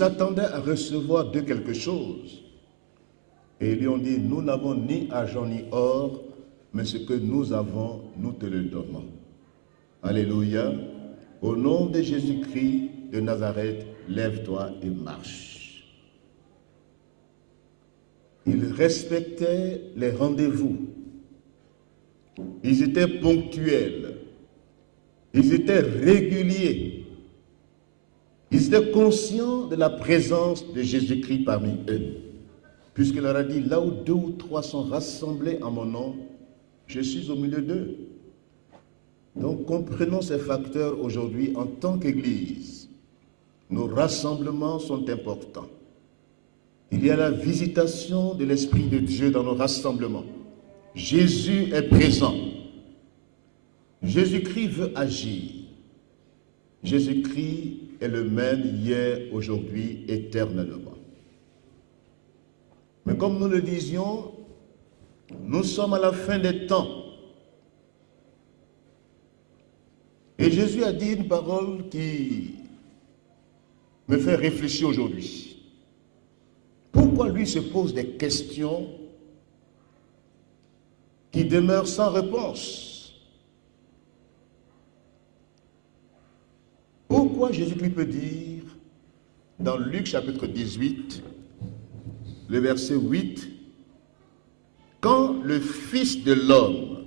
s'attendaient à recevoir de quelque chose. Et ils lui ont dit, nous n'avons ni argent ni or, mais ce que nous avons, nous te le donnons. Alléluia. Au nom de Jésus-Christ de Nazareth, lève-toi et marche. Ils respectaient les rendez-vous. Ils étaient ponctuels. Ils étaient réguliers. Ils étaient conscients de la présence de Jésus-Christ parmi eux. Puisqu'il leur a dit, là où 2 ou 3 sont rassemblés en mon nom, je suis au milieu d'eux. Donc comprenons ces facteurs aujourd'hui en tant qu'Église. Nos rassemblements sont importants. Il y a la visitation de l'Esprit de Dieu dans nos rassemblements. Jésus est présent. Jésus-Christ veut agir. Jésus-Christ est le même hier, aujourd'hui, éternellement. Mais comme nous le disions, nous sommes à la fin des temps. Et Jésus a dit une parole qui me fait réfléchir aujourd'hui. Pourquoi lui se pose des questions qui demeurent sans réponse? Pourquoi Jésus-Christ peut dire dans Luc chapitre 18, le verset 8, quand le Fils de l'homme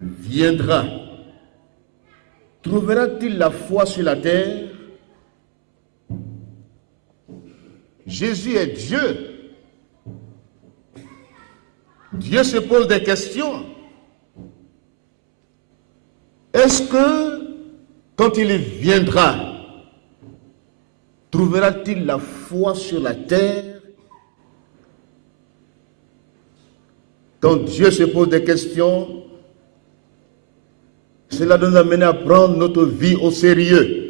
viendra, trouvera-t-il la foi sur la terre? Jésus est Dieu. Dieu se pose des questions. Est-ce que, quand il viendra, trouvera-t-il la foi sur la terre? Quand Dieu se pose des questions, cela doit nous amener à prendre notre vie au sérieux.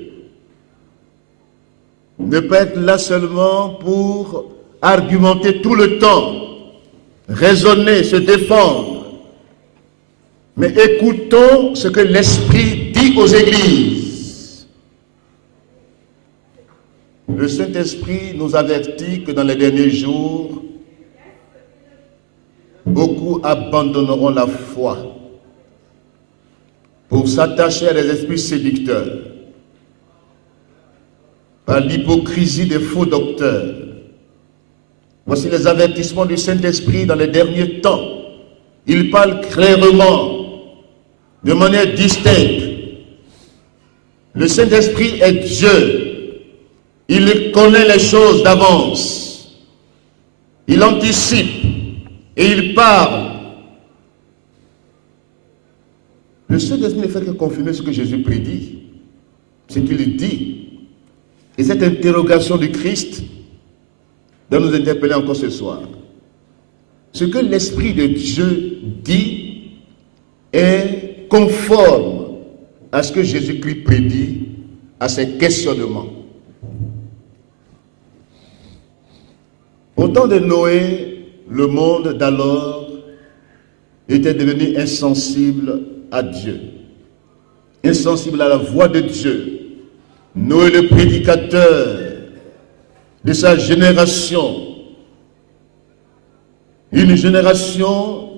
Ne pas être là seulement pour argumenter tout le temps, raisonner, se défendre. Mais écoutons ce que l'Esprit dit aux églises. Le Saint-Esprit nous avertit que dans les derniers jours, beaucoup abandonneront la foi pour s'attacher à des esprits séducteurs, par l'hypocrisie des faux docteurs. Voici les avertissements du Saint-Esprit dans les derniers temps. Il parle clairement, de manière distincte. Le Saint-Esprit est Dieu. Il connaît les choses d'avance. Il anticipe et il parle. Le Saint-Esprit ne fait que confirmer ce que Jésus prédit, ce qu'il dit. Et cette interrogation du Christ doit nous interpeller encore ce soir. Ce que l'Esprit de Dieu dit est conforme à ce que Jésus-Christ prédit, à ses questionnements. Au temps de Noé, le monde d'alors était devenu insensible à Dieu, insensible à la voix de Dieu. Noé, le prédicateur de sa génération, une génération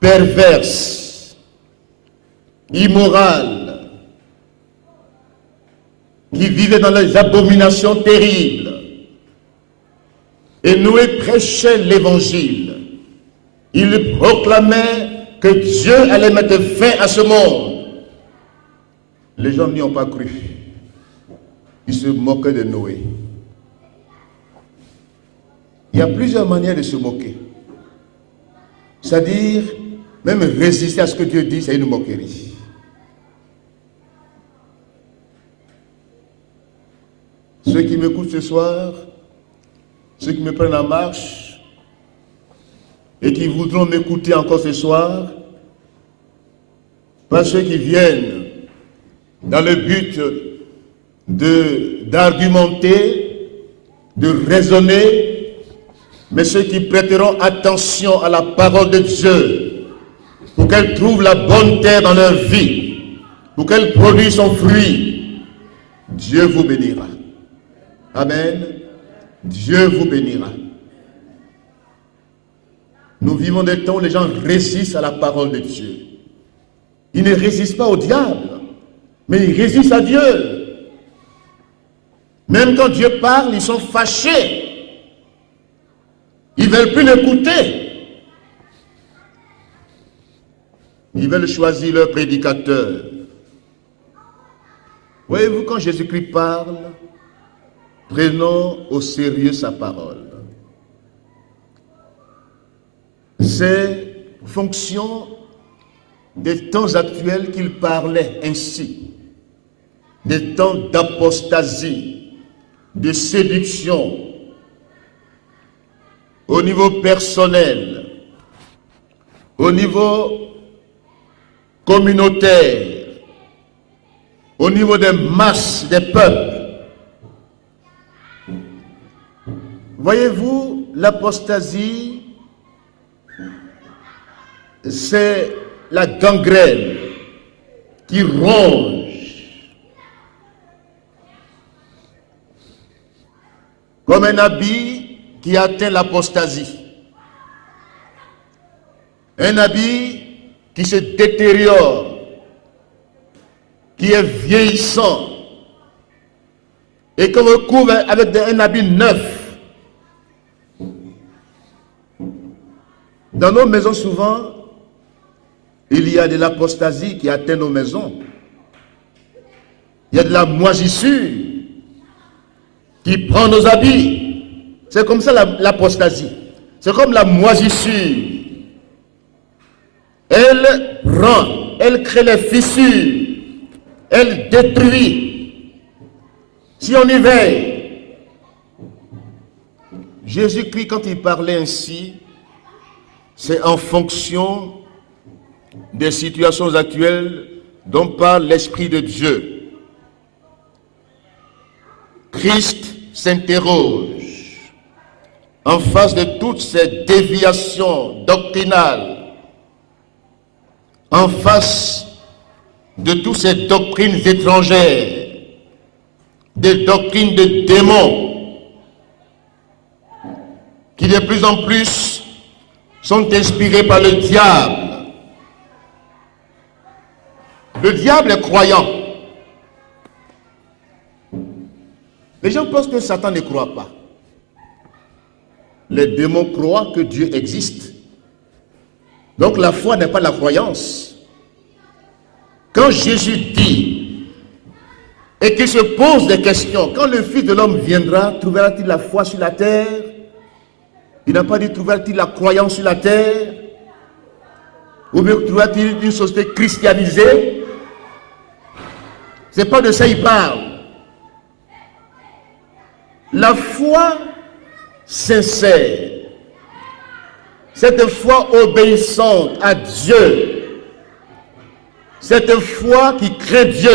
perverse, immorale, qui vivait dans les abominations terribles. Et Noé prêchait l'évangile. Il proclamait que Dieu allait mettre fin à ce monde. Les gens n'y ont pas cru. Ils se moquaient de Noé. Il y a plusieurs manières de se moquer. C'est-à-dire, même résister à ce que Dieu dit, c'est une moquerie. Ceux qui m'écoutent ce soir, ceux qui me prennent en marche et qui voudront m'écouter encore ce soir, pas ceux qui viennent dans le but d'argumenter, de raisonner, mais ceux qui prêteront attention à la parole de Dieu pour qu'elle trouve la bonne terre dans leur vie, pour qu'elle produise son fruit. Dieu vous bénira. Amen. Dieu vous bénira. Nous vivons des temps où les gens résistent à la parole de Dieu. Ils ne résistent pas au diable, mais ils résistent à Dieu. Même quand Dieu parle, ils sont fâchés. Ils ne veulent plus l'écouter. Ils veulent choisir leur prédicateur. Voyez-vous, quand Jésus-Christ parle, prenons au sérieux sa parole. C'est fonction des temps actuels qu'il parlait ainsi. Des temps d'apostasie, de séduction, au niveau personnel, au niveau communautaire, au niveau des masses, des peuples. Voyez-vous, l'apostasie, c'est la gangrène qui ronge comme un habit qui atteint l'apostasie. Un habit qui se détériore, qui est vieillissant et qu'on recouvre avec un habit neuf. Dans nos maisons, souvent, il y a de l'apostasie qui atteint nos maisons. Il y a de la moisissure qui prend nos habits. C'est comme ça l'apostasie. C'est comme la moisissure. Elle prend, elle crée les fissures, elle détruit. Si on y veille, Jésus-Christ, quand il parlait ainsi, c'est en fonction des situations actuelles dont parle l'Esprit de Dieu. Christ s'interroge en face de toutes ces déviations doctrinales, en face de toutes ces doctrines étrangères, des doctrines de démons, qui de plus en plus sont inspirées par le diable. Le diable est croyant. Les gens pensent que Satan ne croit pas. Les démons croient que Dieu existe. Donc la foi n'est pas la croyance. Quand Jésus dit et qu'il se pose des questions, quand le Fils de l'homme viendra, trouvera-t-il la foi sur la terre? Il n'a pas dit trouvera-t-il la croyance sur la terre? Ou bien trouvera-t-il une société christianisée? C'est pas de ça qu'il parle. La foi sincère, cette foi obéissante à Dieu, cette foi qui craint Dieu,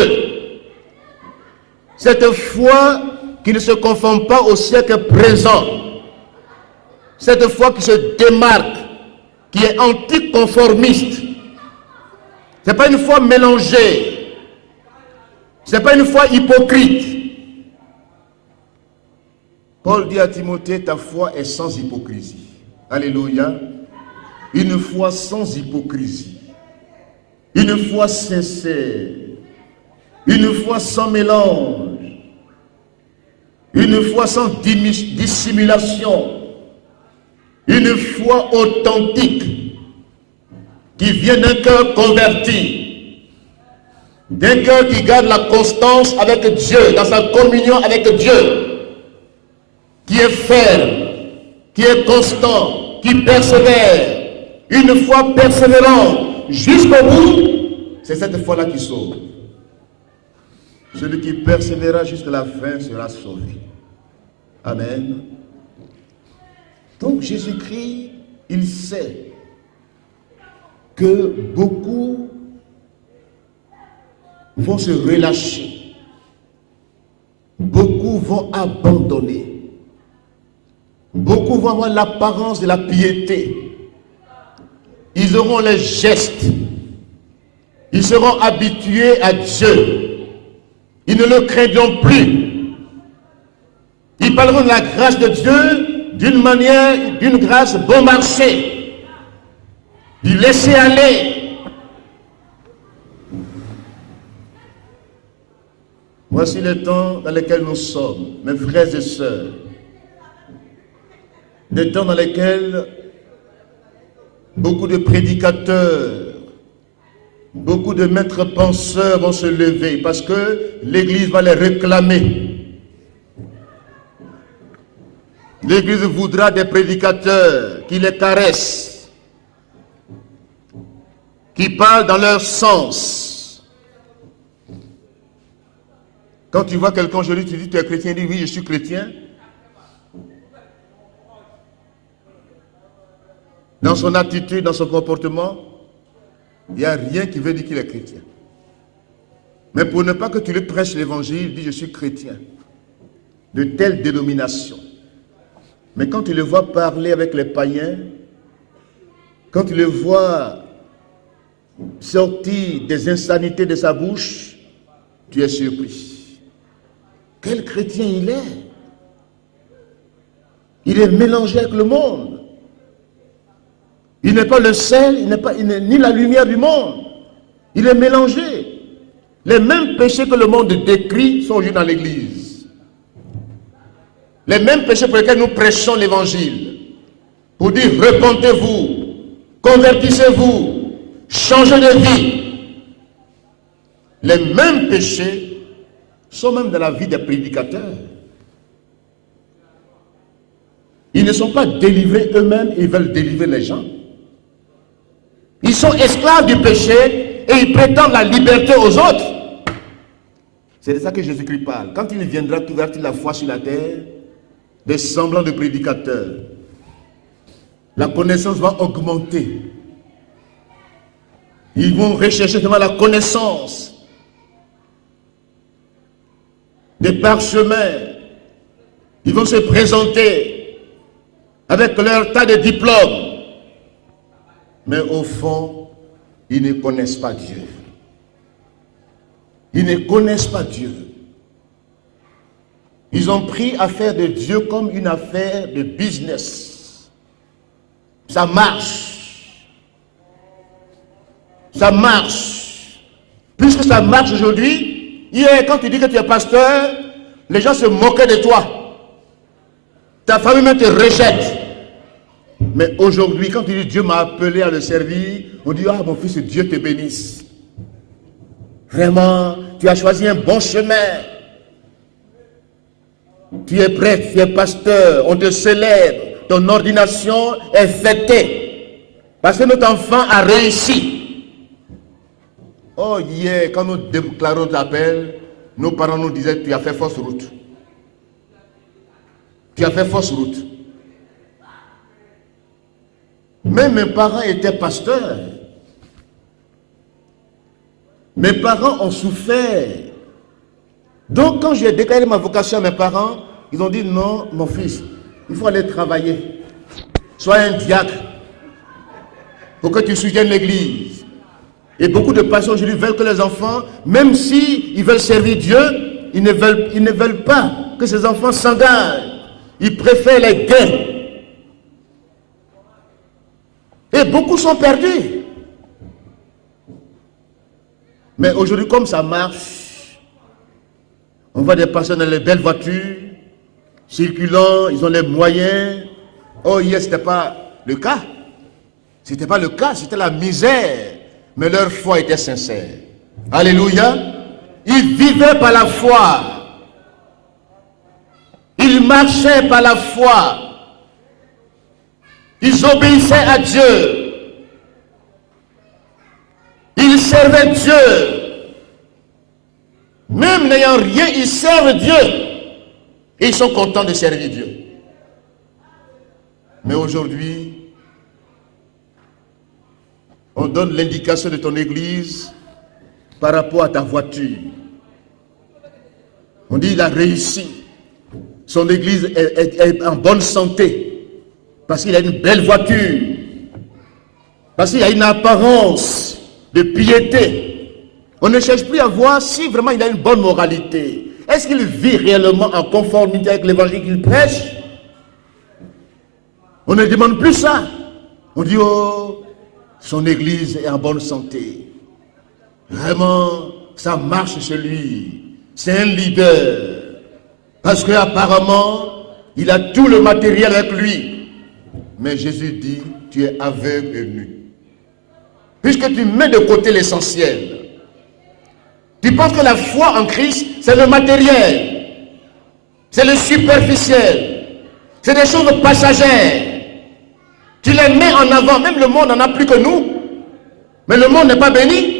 cette foi qui ne se conforme pas au siècle présent, cette foi qui se démarque, qui est anticonformiste. Ce n'est pas une foi mélangée. Ce n'est pas une foi hypocrite. Paul dit à Timothée, ta foi est sans hypocrisie. Alléluia. Une foi sans hypocrisie. Une foi sincère. Une foi sans mélange. Une foi sans dissimulation. Une foi authentique qui vient d'un cœur converti. D'un cœur qui garde la constance avec Dieu, dans sa communion avec Dieu, qui est ferme, qui est constant, qui persévère, une foi persévérante jusqu'au bout, c'est cette foi-là qui sauve. Celui qui persévérera jusqu'à la fin sera sauvé. Amen. Donc Jésus-Christ, il sait que beaucoup vont se relâcher. Beaucoup vont abandonner. Beaucoup vont avoir l'apparence de la piété. Ils auront les gestes. Ils seront habitués à Dieu. Ils ne le craindront plus. Ils parleront de la grâce de Dieu d'une manière, d'une grâce bon marché, du laisser aller. Voici le temps dans lequel nous sommes, mes frères et sœurs. Des temps dans lesquels beaucoup de prédicateurs, beaucoup de maîtres penseurs vont se lever parce que l'Église va les réclamer. L'Église voudra des prédicateurs qui les caressent, qui parlent dans leur sens. Quand tu vois quelqu'un aujourd'hui, tu dis tu es chrétien, il dit oui, je suis chrétien. Dans son attitude, dans son comportement, il n'y a rien qui veut dire qu'il est chrétien. Mais pour ne pas que tu lui prêches l'évangile, il dit je suis chrétien. De telle dénomination. Mais quand tu le vois parler avec les païens, quand tu le vois sortir des insanités de sa bouche, tu es surpris. Quel chrétien il est? Il est mélangé avec le monde. Il n'est pas le sel, il n'est ni la lumière du monde. Il est mélangé. Les mêmes péchés que le monde décrit sont aujourd'hui dans l'Église. Les mêmes péchés pour lesquels nous prêchons l'évangile. Pour dire repentez-vous, convertissez-vous, changez de vie. Les mêmes péchés sont même dans la vie des prédicateurs. Ils ne sont pas délivrés eux-mêmes, ils veulent délivrer les gens. Ils sont esclaves du péché et ils prétendent la liberté aux autres. C'est de ça que Jésus-Christ parle. Quand il viendra, trouver-t-il la foi sur la terre? Des semblants de prédicateurs. La connaissance va augmenter. Ils vont rechercher seulement la connaissance. Des parchemins. Ils vont se présenter avec leur tas de diplômes. Mais au fond, ils ne connaissent pas Dieu. Ils ne connaissent pas Dieu. Ils ont pris affaire de Dieu comme une affaire de business. Ça marche. Ça marche. Puisque ça marche aujourd'hui, hier, quand tu dis que tu es pasteur, les gens se moquaient de toi. Ta famille même te rejette. Mais aujourd'hui, quand tu dis Dieu m'a appelé à le servir, on dit ah mon fils, Dieu te bénisse. Vraiment, tu as choisi un bon chemin. Tu es prêtre, tu es pasteur, on te célèbre, ton ordination est fêtée. Parce que notre enfant a réussi. Oh hier, quand nous déclarons l'appel, nos parents nous disaient tu as fait fausse route. Tu as fait fausse route. Même mes parents étaient pasteurs. Mes parents ont souffert. Donc quand j'ai déclaré ma vocation à mes parents, ils ont dit non, mon fils, il faut aller travailler. Sois un diacre pour que tu soutiennes l'église. Et beaucoup de pasteurs aujourd'hui veulent que les enfants, même s'ils veulent servir Dieu, ils ne veulent pas que ces enfants s'engagent. Ils préfèrent les gains. Et beaucoup sont perdus. Mais aujourd'hui, comme ça marche, on voit des personnes dans les belles voitures, circulant, ils ont les moyens. Oh, hier, ce n'était pas le cas. Ce n'était pas le cas, c'était la misère. Mais leur foi était sincère. Alléluia. Ils vivaient par la foi. Ils marchaient par la foi. Ils obéissaient à Dieu. Ils servaient Dieu. Même n'ayant rien, ils servent Dieu. Et ils sont contents de servir Dieu. Mais aujourd'hui, on donne l'indication de ton église par rapport à ta voiture. On dit il a réussi. Son église est en bonne santé. Parce qu'il a une belle voiture. Parce qu'il y a une apparence de piété. On ne cherche plus à voir si vraiment il a une bonne moralité. est-ce qu'il vit réellement en conformité avec l'évangile qu'il prêche? On ne demande plus ça. On dit, oh, son église est en bonne santé. Vraiment, ça marche chez lui. C'est un leader. Parce qu'apparemment, il a tout le matériel avec lui. Mais Jésus dit, tu es aveugle et nu. Puisque tu mets de côté l'essentiel. Tu penses que la foi en Christ, c'est le matériel. C'est le superficiel. C'est des choses passagères. Tu les mets en avant. Même le monde n'en a plus que nous. Mais le monde n'est pas béni.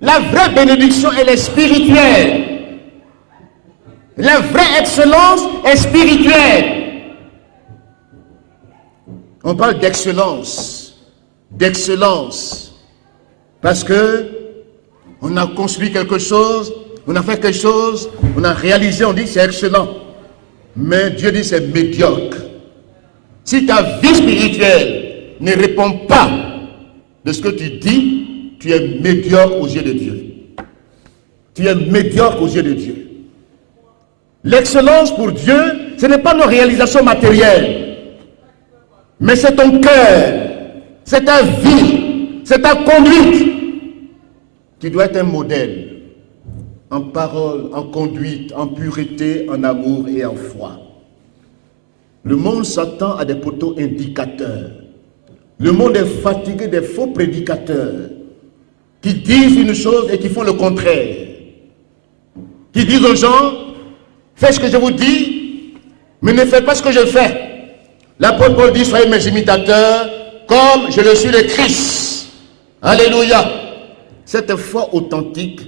La vraie bénédiction, elle est spirituelle. La vraie excellence est spirituelle. On parle d'excellence. D'excellence. Parce que on a construit quelque chose, on a fait quelque chose, on a réalisé, on dit c'est excellent. Mais Dieu dit c'est médiocre. Si ta vie spirituelle ne répond pas de ce que tu dis, tu es médiocre aux yeux de Dieu. Tu es médiocre aux yeux de Dieu. L'excellence pour Dieu, ce n'est pas nos réalisations matérielles, mais c'est ton cœur, c'est ta vie, c'est ta conduite. Tu dois être un modèle en parole, en conduite, en pureté, en amour et en foi. Le monde s'attend à des poteaux indicateurs. Le monde est fatigué des faux prédicateurs qui disent une chose et qui font le contraire. Qui disent aux gens, faites ce que je vous dis, mais ne faites pas ce que je fais. L'apôtre Paul dit, soyez mes imitateurs, comme je le suis de Christ. Alléluia. Cette foi authentique,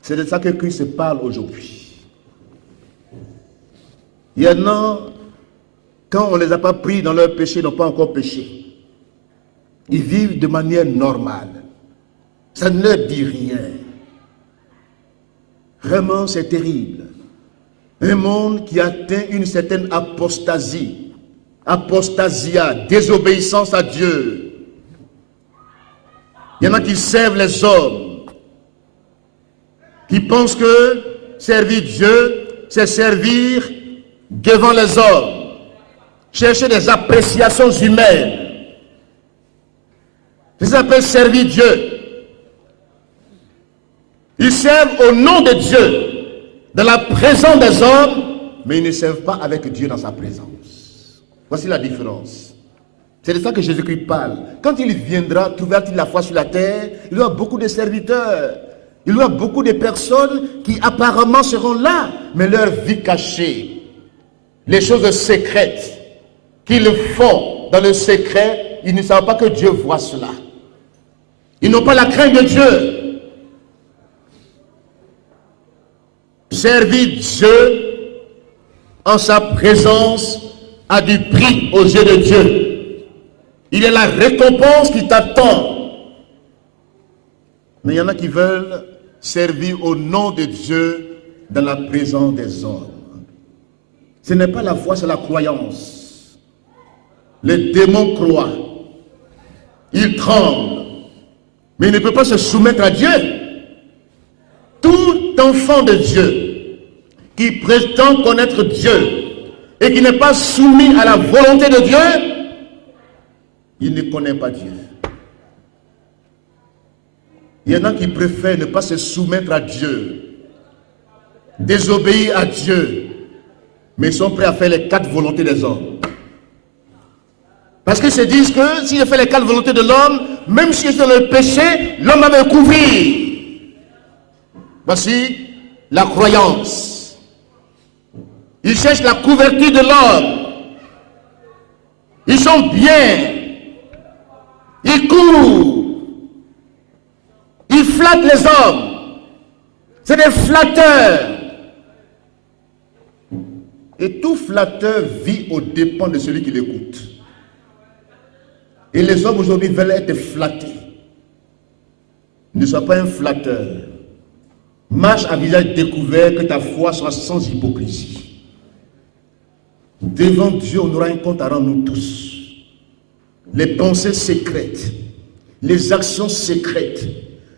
c'est de ça que Christ parle aujourd'hui. Il y en a, quand on ne les a pas pris dans leur péché, ils n'ont pas encore péché. Ils vivent de manière normale. Ça ne leur dit rien. Vraiment, c'est terrible. Un monde qui atteint une certaine apostasie, apostasia, désobéissance à Dieu. Il y en a qui servent les hommes, qui pensent que servir Dieu, c'est servir devant les hommes, chercher des appréciations humaines. Ça s'appelle servir Dieu. Ils servent au nom de Dieu, dans la présence des hommes, mais ils ne servent pas avec Dieu dans sa présence. Voici la différence. C'est de ça que Jésus-Christ parle. Quand il viendra, trouvera-t-il la foi sur la terre? Il y aura beaucoup de serviteurs. Il y aura beaucoup de personnes qui apparemment seront là, mais leur vie cachée, les choses secrètes qu'ils font dans le secret, ils ne savent pas que Dieu voit cela. Ils n'ont pas la crainte de Dieu. Servir Dieu en sa présence a du prix aux yeux de Dieu. Il est la récompense qui t'attend. Mais il y en a qui veulent servir au nom de Dieu dans la présence des hommes. Ce n'est pas la foi, c'est la croyance. Les démons croient. Ils tremblent. Mais ils ne peuvent pas se soumettre à Dieu. Tout enfant de Dieu qui prétend connaître Dieu et qui n'est pas soumis à la volonté de Dieu, il ne connaît pas Dieu. Il y en a qui préfèrent ne pas se soumettre à Dieu, désobéir à Dieu, mais ils sont prêts à faire les 4 volontés des hommes. Parce qu'ils se disent que si je fais les 4 volontés de l'homme, même si je suis dans le péché, l'homme va me couvrir. Voici la croyance. Ils cherchent la couverture de l'homme. Ils sont bien. Ils courent. Ils flattent les hommes. C'est des flatteurs. Et tout flatteur vit aux dépens de celui qui l'écoute. Et les hommes aujourd'hui veulent être flattés. Ne sois pas un flatteur. Marche à visage découvert, que ta foi soit sans hypocrisie. Devant Dieu, on aura un compte à rendre nous tous. Les pensées secrètes, les actions secrètes,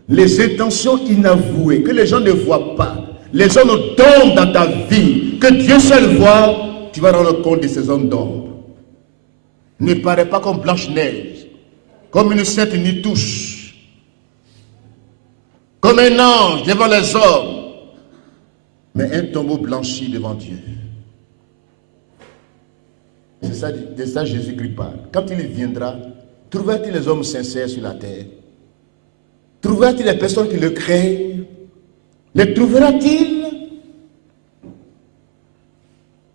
les intentions inavouées, que les gens ne voient pas, les zones d'ombre dans ta vie, que Dieu seul voit, tu vas rendre compte de ces zones d'ombre. Ne paraît pas comme Blanche-Neige, comme une sainte Nitouche, comme un ange devant les hommes, mais un tombeau blanchi devant Dieu. C'est de ça Jésus-Christ parle. Quand il viendra, trouvera-t-il les hommes sincères sur la terre? Trouvera-t-il les personnes qui le craignent? Les trouvera-t-il?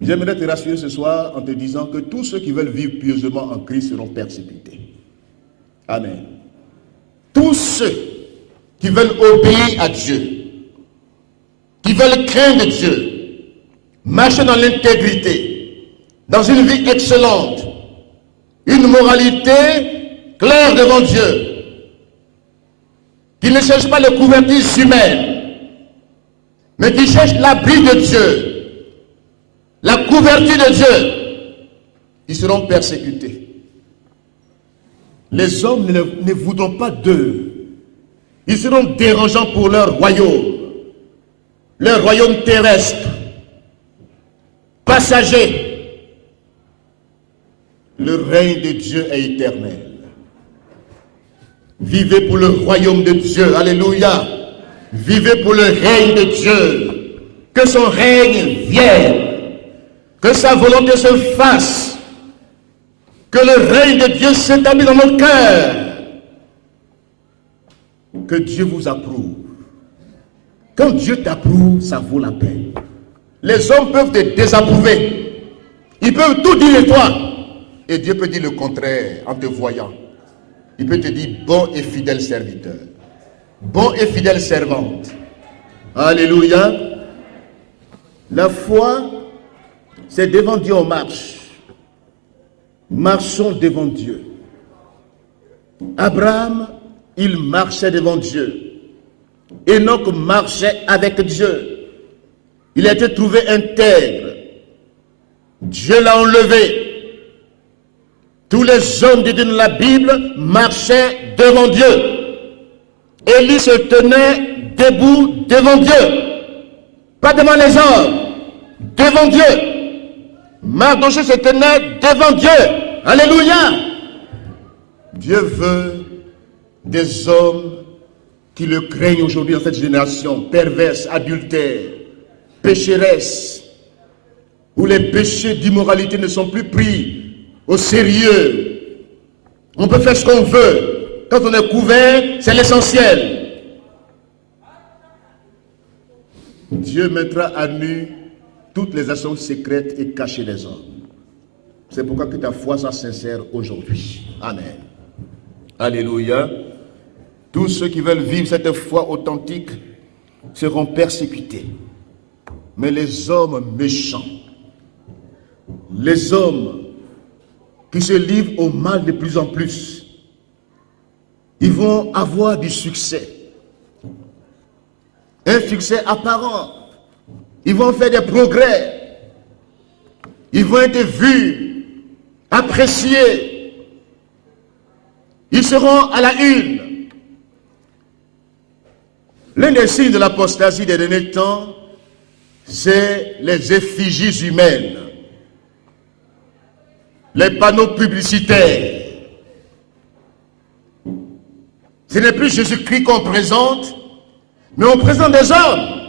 J'aimerais te rassurer ce soir en te disant que tous ceux qui veulent vivre pieusement en Christ seront persécutés. Amen. Tous ceux qui veulent obéir à Dieu, qui veulent craindre Dieu, marcher dans l'intégrité, dans une vie excellente, une moralité claire devant Dieu, qui ne cherchent pas les couvertures humaines, mais qui cherchent l'abri de Dieu, la couverture de Dieu, ils seront persécutés. Les hommes ne voudront pas d'eux. Ils seront dérangeants pour leur royaume terrestre, passager. Le règne de Dieu est éternel. Vivez pour le royaume de Dieu. Alléluia. Vivez pour le règne de Dieu. Que son règne vienne. Que sa volonté se fasse. Que le règne de Dieu s'établisse dans nos cœurs. Que Dieu vous approuve. Quand Dieu t'approuve, ça vaut la peine. Les hommes peuvent te désapprouver. Ils peuvent tout dire de toi. Et Dieu peut dire le contraire en te voyant. Il peut te dire bon et fidèle serviteur. Bon et fidèle servante. Alléluia. La foi, c'est devant Dieu on marche. Marchons devant Dieu. Abraham, il marchait devant Dieu. Enoch marchait avec Dieu. Il a été trouvé intègre. Dieu l'a enlevé. Tous les hommes de Dieu dans la Bible marchaient devant Dieu. Élie se tenait debout devant Dieu. Pas devant les hommes. Devant Dieu. Mardochée se tenait devant Dieu. Alléluia. Dieu veut des hommes qui le craignent aujourd'hui dans cette génération perverse, adultère, pécheresse, où les péchés d'immoralité ne sont plus pris au sérieux. On peut faire ce qu'on veut. Quand on est couvert, c'est l'essentiel. Dieu mettra à nu toutes les actions secrètes et cachées des hommes. C'est pourquoi que ta foi soit sincère aujourd'hui. Amen. Alléluia. Tous ceux qui veulent vivre cette foi authentique seront persécutés. Mais les hommes méchants, les hommes qui se livrent au mal de plus en plus, ils vont avoir du succès. Un succès apparent. Ils vont faire des progrès. Ils vont être vus, appréciés. Ils seront à la une. L'un des signes de l'apostasie des derniers temps, c'est les effigies humaines. Les panneaux publicitaires. Ce n'est plus Jésus-Christ qu'on présente, mais on présente des hommes.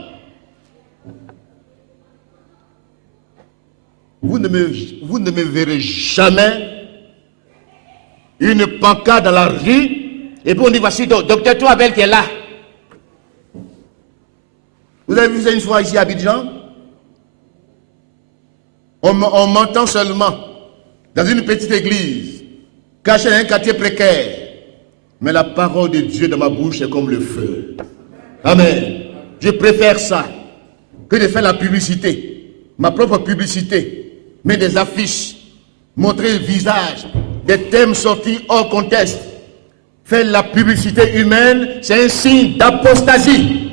Vous ne me verrez jamais une pancarte dans la rue et puis on dit voici docteur Touabel qui est là. Vous avez vu ça une fois ici à Abidjan? On m'entend seulement dans une petite église, cachée dans un quartier précaire. Mais la parole de Dieu dans ma bouche est comme le feu. Amen. Je préfère ça que de faire la publicité, ma propre publicité, mais des affiches, montrer le visage, des thèmes sortis hors contexte. Faire la publicité humaine, c'est un signe d'apostasie.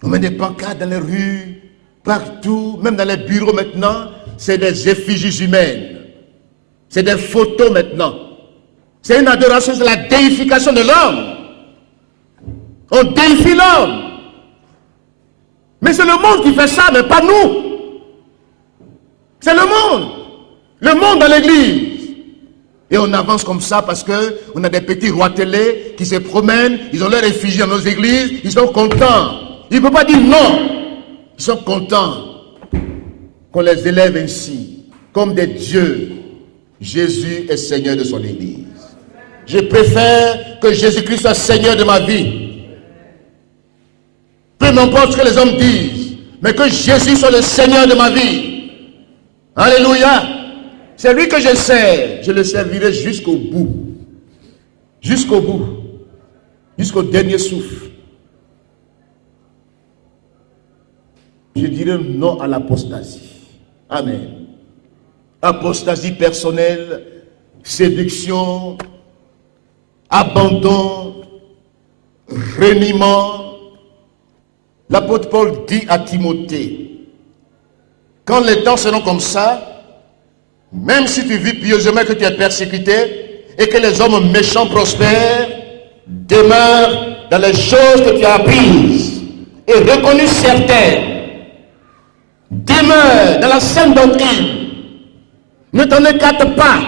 On met des pancartes dans les rues, partout, même dans les bureaux maintenant, c'est des effigies humaines. C'est des photos maintenant. C'est une adoration, c'est la déification de l'homme. On déifie l'homme. Mais c'est le monde qui fait ça, mais pas nous. C'est le monde. Le monde dans l'église. Et on avance comme ça parce qu'on a des petits rois télé qui se promènent, ils ont leur effigie dans nos églises, ils sont contents. Ils ne peuvent pas dire non. Ils sont contents qu'on les élève ainsi, comme des dieux. Jésus est Seigneur de son église. Je préfère que Jésus-Christ soit Seigneur de ma vie. Peu m'importe ce que les hommes disent, mais que Jésus soit le Seigneur de ma vie. Alléluia. C'est lui que je sers. Je le servirai jusqu'au bout. Jusqu'au bout. Jusqu'au dernier souffle. Je dirais non à l'apostasie. Amen. Apostasie personnelle, séduction, abandon, reniement. L'apôtre Paul dit à Timothée, quand les temps seront comme ça, même si tu vis pieusement, que tu es persécuté et que les hommes méchants prospèrent, demeure dans les choses que tu as apprises et reconnues certaines. Demeure dans la saine doctrine. Ne t'en écarte pas.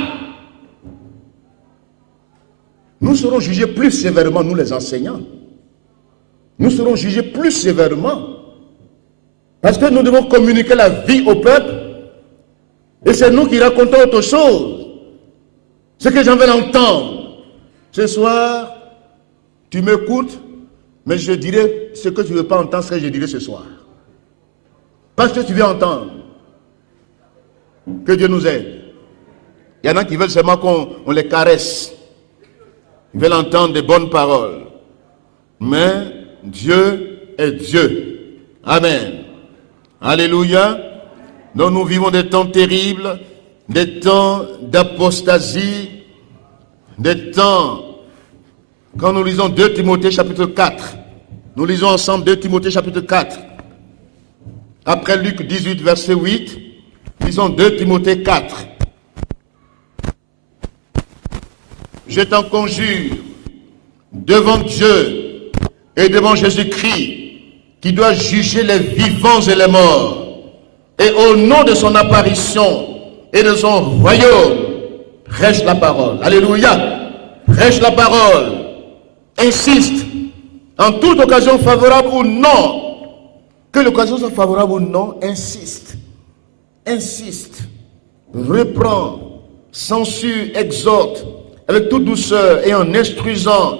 Nous serons jugés plus sévèrement, nous les enseignants. Nous serons jugés plus sévèrement. Parce que nous devons communiquer la vie au peuple. Et c'est nous qui racontons autre chose. Ce que j'en veux entendre. Ce soir, tu m'écoutes, mais je dirai ce que tu ne veux pas entendre, ce que je dirai ce soir. Parce que tu veux entendre. Que Dieu nous aide. Il y en a qui veulent seulement qu'on les caresse. Ils veulent entendre des bonnes paroles. Mais Dieu est Dieu. Amen. Alléluia. Donc nous vivons des temps terribles, des temps d'apostasie, des temps, quand nous lisons 2 Timothée chapitre 4, nous lisons ensemble 2 Timothée chapitre 4, après Luc 18 verset 8, lisons 2 Timothée 4. Je t'en conjure, devant Dieu et devant Jésus-Christ, qui doit juger les vivants et les morts, et au nom de son apparition et de son royaume, prêche la parole. Alléluia. Prêche la parole. Insiste. En toute occasion favorable ou non. Que l'occasion soit favorable ou non, insiste. Insiste. Reprend. Censure, exhorte. Avec toute douceur et en instruisant.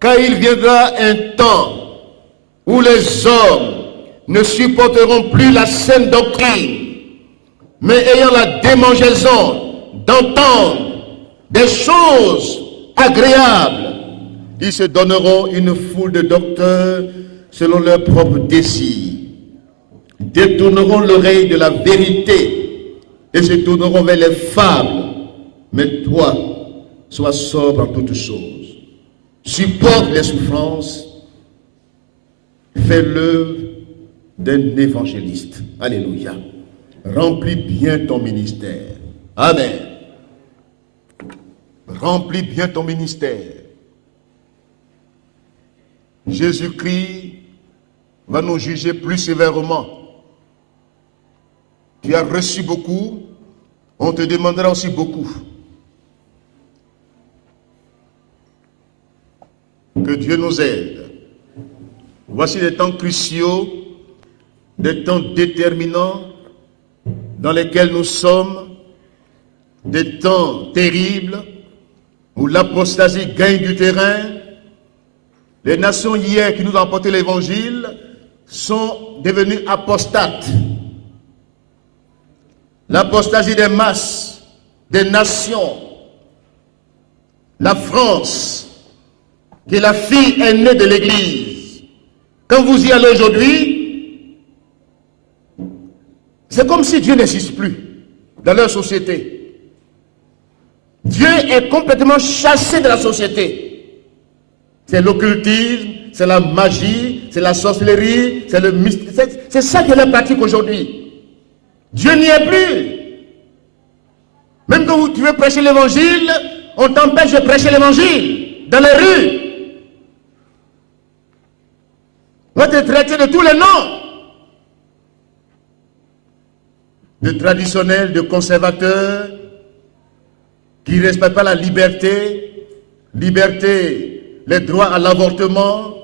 Car il viendra un temps où les hommes ne supporteront plus la saine doctrine, mais ayant la démangeaison d'entendre des choses agréables, ils se donneront une foule de docteurs selon leurs propres désirs, détourneront l'oreille de la vérité et se tourneront vers les fables. Mais toi, sois sobre en toutes choses, supporte les souffrances, fais l'œuvre d'un évangéliste. Alléluia. Remplis bien ton ministère. Amen. Remplis bien ton ministère. Jésus-Christ va nous juger plus sévèrement. Tu as reçu beaucoup, on te demandera aussi beaucoup. Que Dieu nous aide. Voici des temps cruciaux, des temps déterminants dans lesquels nous sommes, des temps terribles où l'apostasie gagne du terrain. Les nations hier qui nous ont apporté l'évangile sont devenues apostates. L'apostasie des masses, des nations. La France, qui est la fille aînée de l'Église. Quand vous y allez aujourd'hui, c'est comme si Dieu n'existe plus dans leur société. Dieu est complètement chassé de la société. C'est l'occultisme, c'est la magie, c'est la sorcellerie, c'est le mystique. C'est ça qu'elle est pratique aujourd'hui. Dieu n'y est plus. Même quand tu veux prêcher l'évangile, on t'empêche de prêcher l'évangile dans les rues. On va te traiter de tous les noms. de traditionnels, de conservateurs, qui ne respectent pas la liberté, les droits à l'avortement,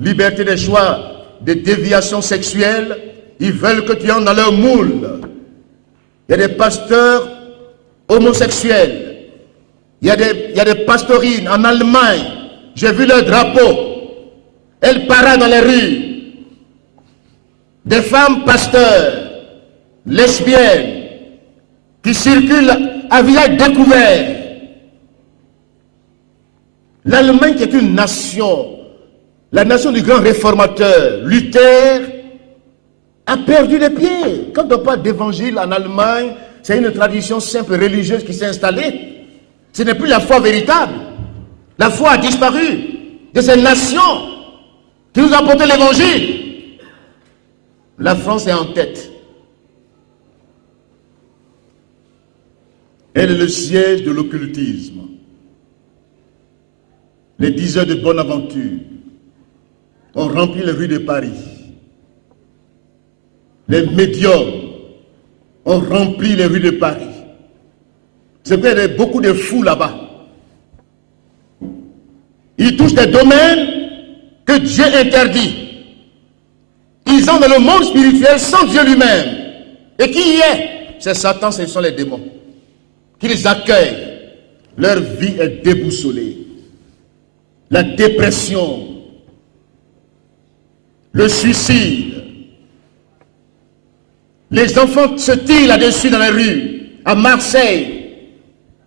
liberté des choix, des déviations sexuelles. Ils veulent que tu entres dans leur moule. Il y a des pasteurs homosexuels. Il y a des pastorines en Allemagne. J'ai vu leur drapeau. Elles paradent dans les rues. Des femmes pasteurs, lesbiennes, qui circulent à visage découvert. L'Allemagne qui est une nation, la nation du grand réformateur, Luther, a perdu les pieds. Quand on parle d'évangile en Allemagne, c'est une tradition simple religieuse qui s'est installée. Ce n'est plus la foi véritable. La foi a disparu de ces nations qui nous ont apporté l'évangile. La France est en tête. Elle est le siège de l'occultisme. Les 10 heures de bonne aventure ont rempli les rues de Paris. Les médiums ont rempli les rues de Paris. C'est qu'il y a beaucoup de fous là-bas. Ils touchent des domaines que Dieu interdit. Ils ont dans le monde spirituel sans Dieu lui-même. Et qui y est? C'est Satan, ce sont les démons. Qui les accueillent. Leur vie est déboussolée. La dépression, le suicide. Les enfants se tirent là-dessus dans les rues. À Marseille,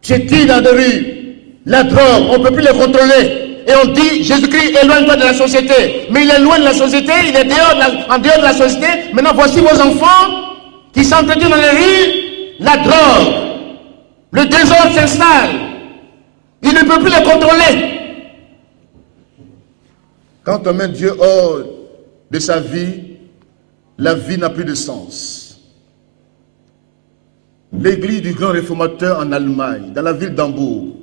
se tirent dans les rues. La drogue, on ne peut plus les contrôler. Et on dit, Jésus-Christ, éloigne-toi de la société. Mais il est loin de la société, il est en dehors de la société. Maintenant, voici vos enfants qui s'entretiennent dans les rues. La drogue, le désordre s'installe. Il ne peut plus les contrôler. Quand on met Dieu hors de sa vie, la vie n'a plus de sens. L'église du grand réformateur en Allemagne, dans la ville d'Hambourg,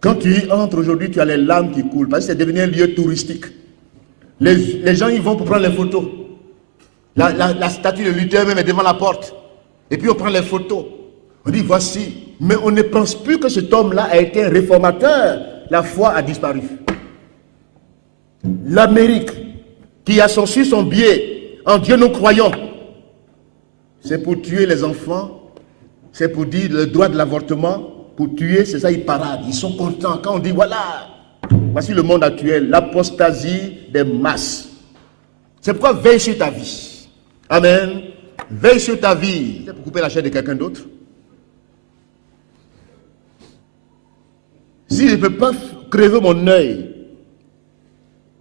quand tu y entres aujourd'hui, tu as les larmes qui coulent, parce que c'est devenu un lieu touristique. Les gens y vont pour prendre les photos. La statue de Luther même est devant la porte. Et puis on prend les photos. On dit voici. Mais on ne pense plus que cet homme-là a été un réformateur. La foi a disparu. L'Amérique, qui a sur son biais en Dieu nous croyons, c'est pour tuer les enfants, c'est pour dire le droit de l'avortement, pour tuer, c'est ça, ils paradent, ils sont contents. Quand on dit voilà, voici le monde actuel, l'apostasie des masses. C'est pourquoi veille sur ta vie. Amen. Veille sur ta vie. C'est pour couper la chair de quelqu'un d'autre. Si je ne peux pas crever mon œil,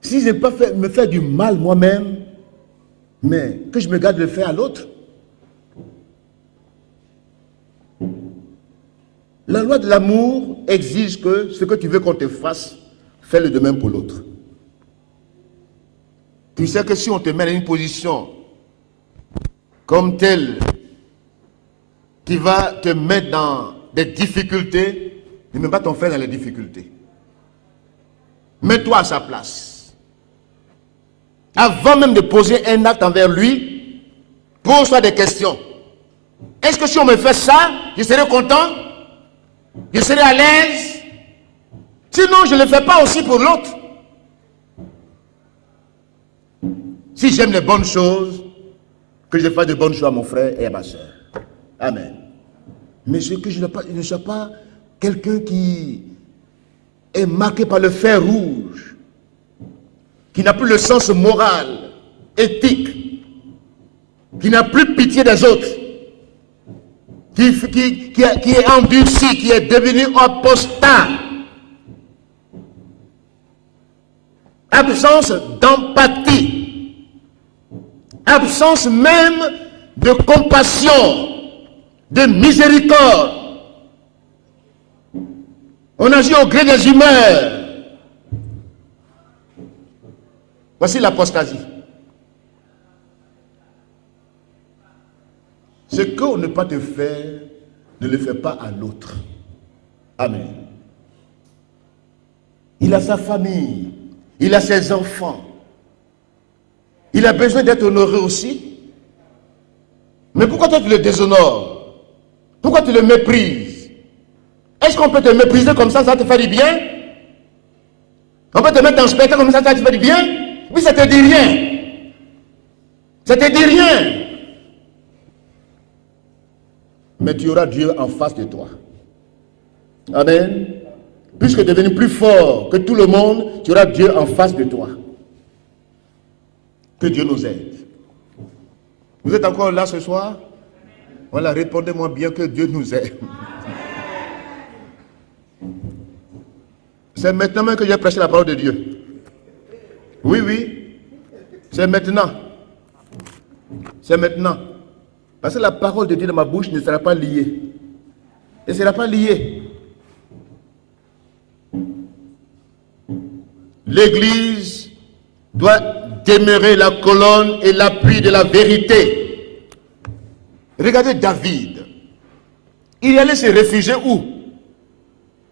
si je ne peux pas me faire du mal moi-même, mais que je me garde de le faire à l'autre. La loi de l'amour exige que ce que tu veux qu'on te fasse, fais-le de même pour l'autre. Tu sais que si on te met dans une position comme telle qui va te mettre dans des difficultés, ne mets pas ton frère dans les difficultés. Mets-toi à sa place. Avant même de poser un acte envers lui, pose-toi des questions. Est-ce que si on me fait ça, je serai content? Je serai à l'aise? Sinon, je ne le fais pas aussi pour l'autre. Si j'aime les bonnes choses, que je fasse de bonnes choses à mon frère et à ma soeur. Amen. Mais que je ne sois pas quelqu'un qui est marqué par le fer rouge, qui n'a plus le sens moral, éthique, qui n'a plus pitié des autres, qui est endurci, qui est devenu apostat. Absence d'empathie, absence même de compassion, de miséricorde. On agit au gré des humeurs. Voici l'apostasie. Ce qu'on ne peut pas te faire, ne le fais pas à l'autre. Amen. Il a sa famille, il a ses enfants. Il a besoin d'être honoré aussi. Mais pourquoi toi tu le déshonores? Pourquoi tu le méprises? Est-ce qu'on peut te mépriser comme ça te fait du bien? On peut te mettre en spectacle comme ça te fait du bien? Oui, ça te dit rien. Ça te dit rien. Mais tu auras Dieu en face de toi. Amen. Puisque tu es devenu plus fort que tout le monde, tu auras Dieu en face de toi. Que Dieu nous aide. Vous êtes encore là ce soir? Voilà, répondez-moi bien que Dieu nous aide. C'est maintenant même que j'ai prêché la parole de Dieu. Oui, oui. C'est maintenant. C'est maintenant. Parce que la parole de Dieu dans ma bouche ne sera pas liée. Elle ne sera pas liée. L'Église doit demeurer la colonne et l'appui de la vérité. Regardez David. Il allait se réfugier où?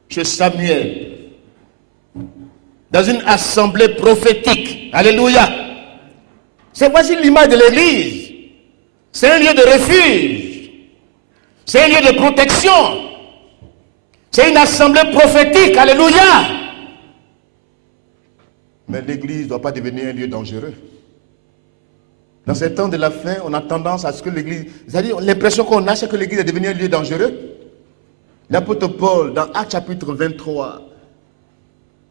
Chez Samuel. Dans une assemblée prophétique. Alléluia. C'est voici l'image de l'Église. C'est un lieu de refuge. C'est un lieu de protection. C'est une assemblée prophétique. Alléluia. Mais l'Église ne doit pas devenir un lieu dangereux. Dans ces temps de la fin, on a tendance à ce que l'Église... C'est-à-dire, l'impression qu'on a, c'est que l'Église est devenue un lieu dangereux. L'apôtre Paul, dans Actes chapitre 23,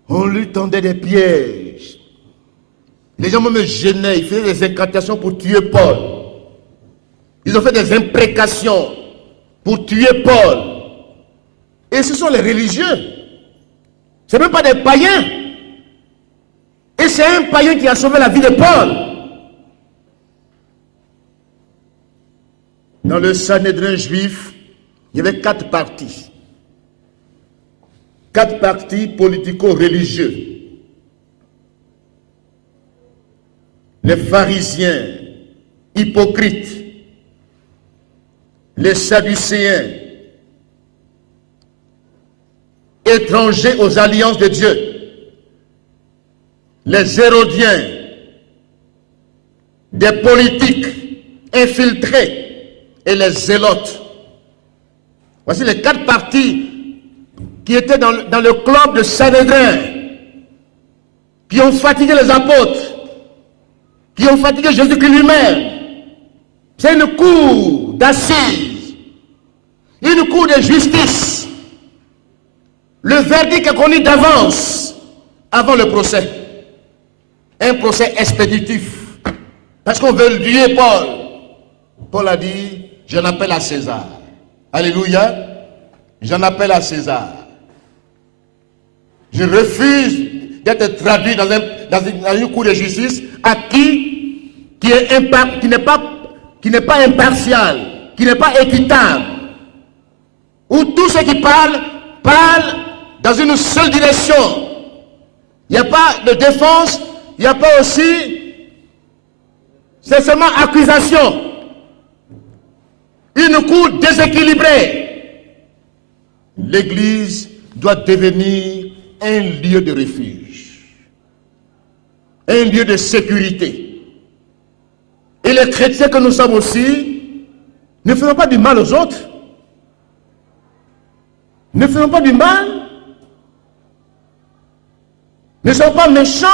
on lui tendait des pièges. Les gens me gênaient, ils faisaient des incantations pour tuer Paul. Ils ont fait des imprécations pour tuer Paul. Et ce sont les religieux. Ce ne sont même pas des païens. Et c'est un païen qui a sauvé la vie de Paul. Dans le Sanhédrin juif, il y avait 4 partis. 4 partis politico-religieux. Les pharisiens, hypocrites, les sadducéens, étrangers aux alliances de Dieu, les hérodiens, des politiques infiltrés et les zélotes. Voici les 4 partis qui étaient dans le club de Sanhédrin, qui ont fatigué les apôtres, qui ont fatigué Jésus-Christ lui-même. C'est une cour d'assises, une cour de justice. Le verdict est connu d'avance, avant le procès. Un procès expéditif. Parce qu'on veut tuer Paul. Paul a dit, j'en appelle à César. Alléluia. J'en appelle à César. Je refuse d'être traduit dans une cour de justice à qui n'est pas impartial, qui n'est pas équitable. Où tous ceux qui parlent dans une seule direction. Il n'y a pas de défense, il n'y a pas aussi, c'est seulement accusation. Une cour déséquilibrée. L'Église doit devenir un lieu de refuge, un lieu de sécurité. Et les chrétiens que nous sommes aussi, ne faisons pas du mal aux autres. Ne faisons pas du mal. Ne soyons pas méchants.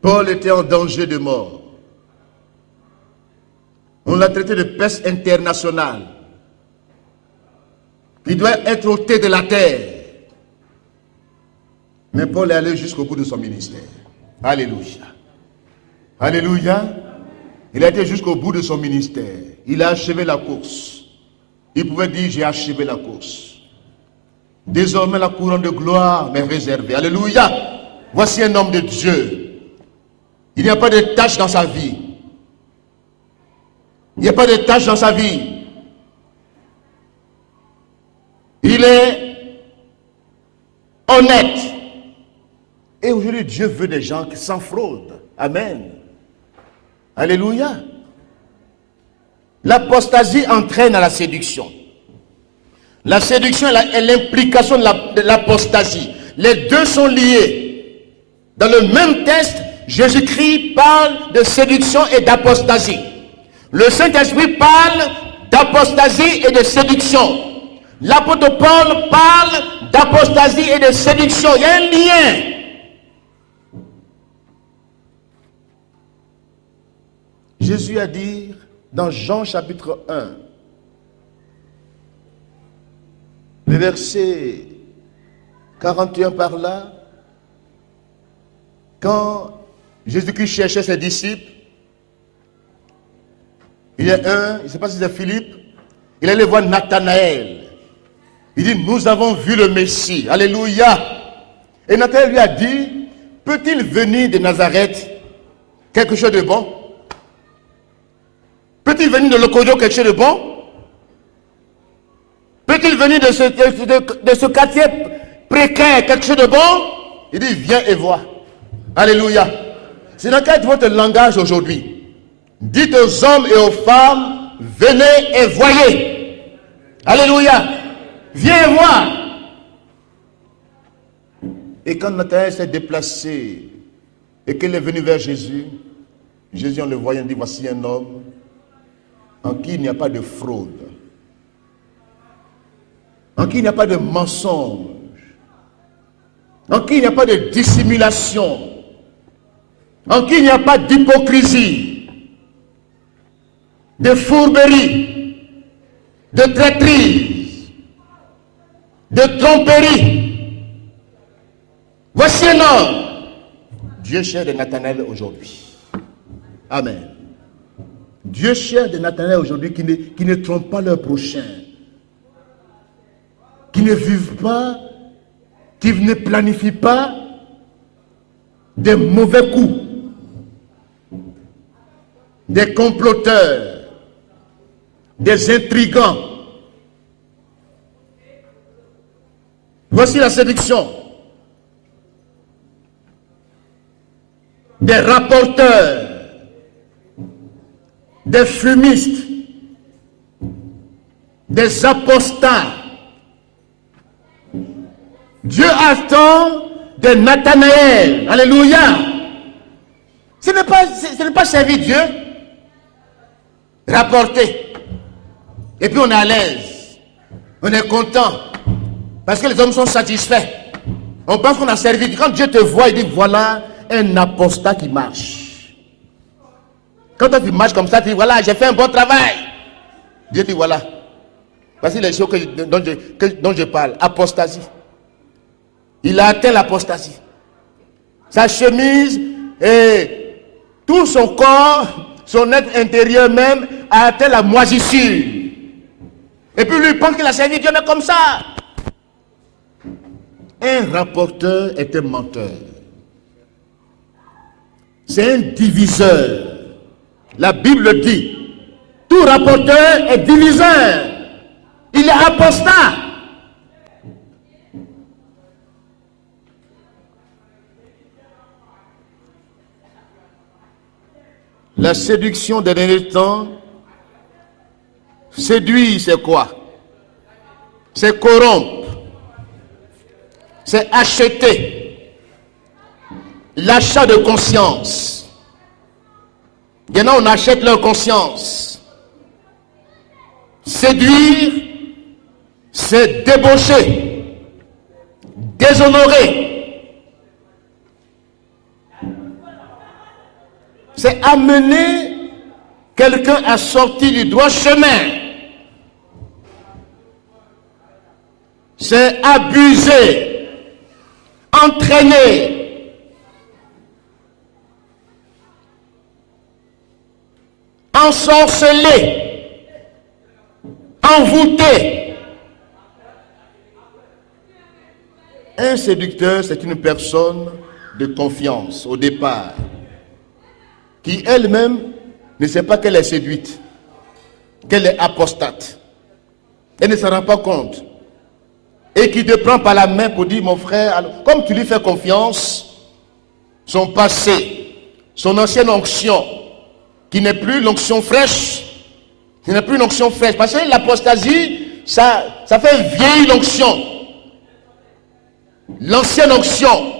Paul était en danger de mort. On l'a traité de peste internationale. Il doit être ôté de la terre. Mais Paul est allé jusqu'au bout de son ministère. Alléluia. Alléluia. Il a été jusqu'au bout de son ministère. Il a achevé la course. Il pouvait dire, j'ai achevé la course. Désormais, la couronne de gloire m'est réservée. Alléluia. Voici un homme de Dieu. Il n'y a pas de tâche dans sa vie. Il n'y a pas de tâche dans sa vie. Il est honnête. Et aujourd'hui, Dieu veut des gens qui sans fraude. Amen. Alléluia. L'apostasie entraîne à la séduction. La séduction est l'implication de l'apostasie. Les deux sont liés. Dans le même texte, Jésus-Christ parle de séduction et d'apostasie. Le Saint-Esprit parle d'apostasie et de séduction. L'apôtre Paul parle d'apostasie et de séduction. Il y a un lien. Jésus a dit dans Jean chapitre 1, le verset 41 par là, quand Jésus-Christ cherchait ses disciples, il y a un, je ne sais pas si c'est Philippe, il allait voir Nathanaël. Il dit, nous avons vu le Messie. Alléluia. Et Nathanaël lui a dit, peut-il venir de Nazareth quelque chose de bon? Peut-il venir de Lokojo quelque chose de bon? Peut-il venir de ce quartier précaire quelque chose de bon? Il dit, viens et vois. Alléluia. C'est dans quel votre langage aujourd'hui? Dites aux hommes et aux femmes, venez et voyez. Alléluia. Viens et vois. Et quand Nathanaël s'est déplacé et qu'il est venu vers Jésus, Jésus en le voyant dit, voici un homme en qui il n'y a pas de fraude, en qui il n'y a pas de mensonge, en qui il n'y a pas de dissimulation, en qui il n'y a pas d'hypocrisie, de fourberie, de traîtrise, de tromperie. Voici un homme. Dieu cher de Nathanaël aujourd'hui. Amen. Dieu cher de Nathanaël aujourd'hui qui ne trompe pas leur prochain, qui ne vivent pas, qui ne planifient pas des mauvais coups, des comploteurs, des intrigants. Voici la séduction. Des rapporteurs, des fumistes, des apostats. Dieu attend de Nathanaël. Alléluia. Ce n'est pas servir Dieu. Rapporter. Et puis on est à l'aise. On est content. Parce que les hommes sont satisfaits. On pense qu'on a servi. Quand Dieu te voit, il dit voilà un apostat qui marche. Quand tu marches comme ça, tu dis voilà, j'ai fait un bon travail. Dieu dit voilà. Voici les choses dont je parle. Apostasie. Il a atteint l'apostasie. Sa chemise et tout son corps, son être intérieur même, a atteint la moisissure. Et puis lui, il pense qu'il a servi Dieu, mais comme ça. Un rapporteur est un menteur. C'est un diviseur. La Bible dit, tout rapporteur est diviseur. Il est apostat. La séduction des derniers temps, séduire, c'est quoi? C'est corrompre. C'est acheter. L'achat de conscience. Il y en a, on achète leur conscience. Séduire, c'est débaucher, déshonorer. C'est amener quelqu'un à sortir du droit chemin. C'est abuser, entraîner, ensorceler, envoûter. Un séducteur, c'est une personne de confiance au départ, qui elle-même ne sait pas qu'elle est séduite, qu'elle est apostate. Elle ne se rend pas compte. Et qui te prend par la main pour dire, mon frère, alors, comme tu lui fais confiance, son passé, son ancienne onction, qui n'est plus l'onction fraîche, qui n'est plus l'onction fraîche. Parce que l'apostasie, ça fait vieille l'onction. L'ancienne onction.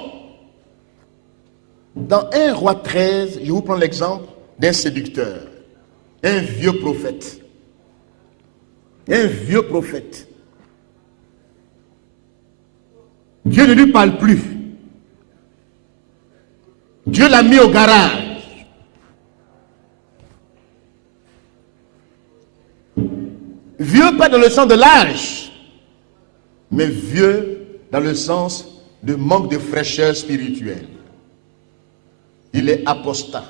Dans 1 Roi 13, je vous prends l'exemple d'un séducteur, un vieux prophète. Un vieux prophète. Dieu ne lui parle plus. Dieu l'a mis au garage. Vieux pas dans le sens de l'âge, mais vieux dans le sens de manque de fraîcheur spirituelle. Il est apostat.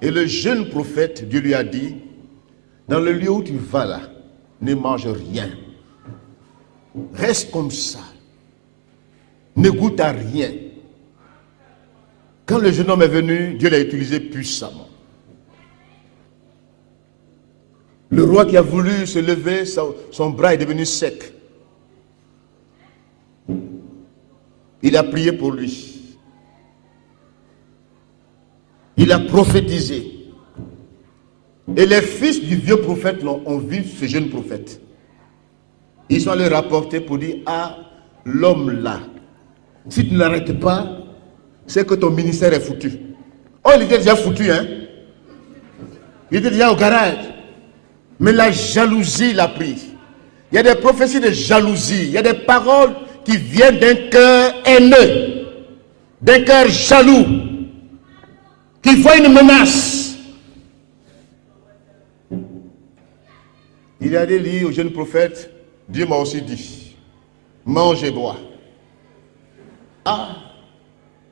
Et le jeune prophète, Dieu lui a dit, dans le lieu où tu vas là, ne mange rien. Reste comme ça. Ne goûte à rien. Quand le jeune homme est venu, Dieu l'a utilisé puissamment. Le roi qui a voulu se lever, son bras est devenu sec. Il a prié pour lui. Il a prophétisé. Et les fils du vieux prophète ont vu ce jeune prophète. Ils sont allés rapporter pour dire, ah, l'homme là, si tu ne l'arrêtes pas, c'est que ton ministère est foutu. Oh, il était déjà foutu, hein. Il était déjà au garage. Mais la jalousie l'a pris. Il y a des prophéties de jalousie. Il y a des paroles qui viennent d'un cœur haineux, d'un cœur jaloux, qui voit une menace. Il est allé lire au jeune prophète, Dieu m'a aussi dit, mange et bois. Ah,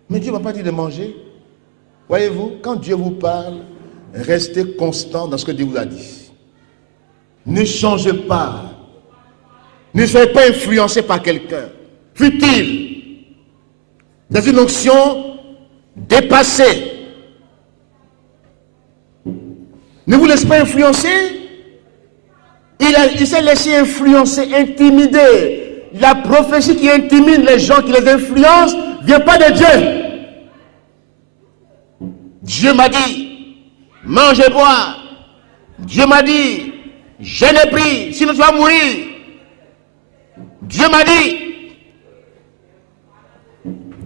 mais Dieu ne m'a pas dit de manger. Voyez-vous, quand Dieu vous parle, restez constant dans ce que Dieu vous a dit. Ne changez pas. Ne soyez pas influencé par quelqu'un. Fut-il dans une onction dépassée. Ne vous laissez pas influencer. Il s'est laissé influencer, intimider. La prophétie qui intimide les gens, qui les influence, ne vient pas de Dieu. Dieu m'a dit, mange et bois. Dieu m'a dit, jeûne et prie, sinon tu vas mourir. Dieu m'a dit.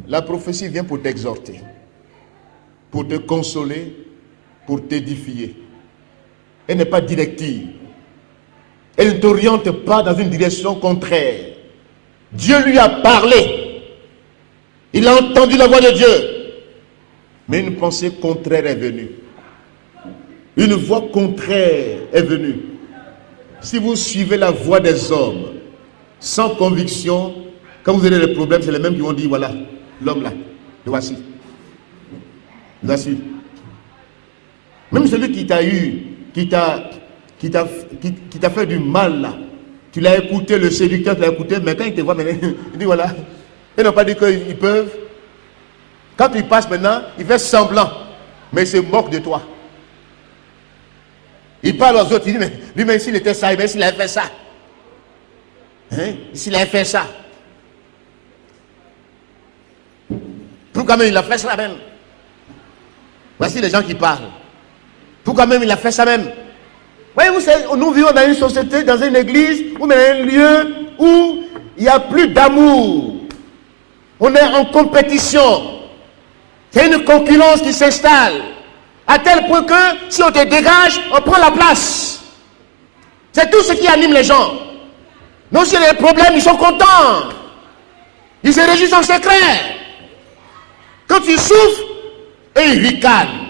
La prophétie vient pour t'exhorter, pour te consoler, pour t'édifier. Elle n'est pas directive. Elle ne t'oriente pas dans une direction contraire. Dieu lui a parlé. Il a entendu la voix de Dieu. Mais une pensée contraire est venue. Une voix contraire est venue. Si vous suivez la voix des hommes, sans conviction, quand vous avez des problèmes, c'est les mêmes qui vont dire, voilà, l'homme là, le voici. Voici. Même celui qui t'a eu, qui t'a fait du mal là, tu l'as écouté, le séducteur, tu l'as écouté, mais quand il te voit maintenant, il dit voilà, ils n'ont pas dit qu'ils peuvent. Quand il passe maintenant, il fait semblant, mais il se moque de toi. Il parle aux autres, il dit, mais lui-même s'il était ça, mais s'il avait fait ça. Hein? S'il avait fait ça. Pourquoi même il a fait ça même? Voici les gens qui parlent. Pourquoi même il a fait ça même? Voyez-vous, nous vivons dans une société, dans une église, ou dans un lieu où il n'y a plus d'amour. On est en compétition. C'est une concurrence qui s'installe. À tel point que si on te dégage, on prend la place. C'est tout ce qui anime les gens. Non, s'il y a des problèmes, ils sont contents. Ils se réjouissent en secret. Quand tu souffres, ils ricanent.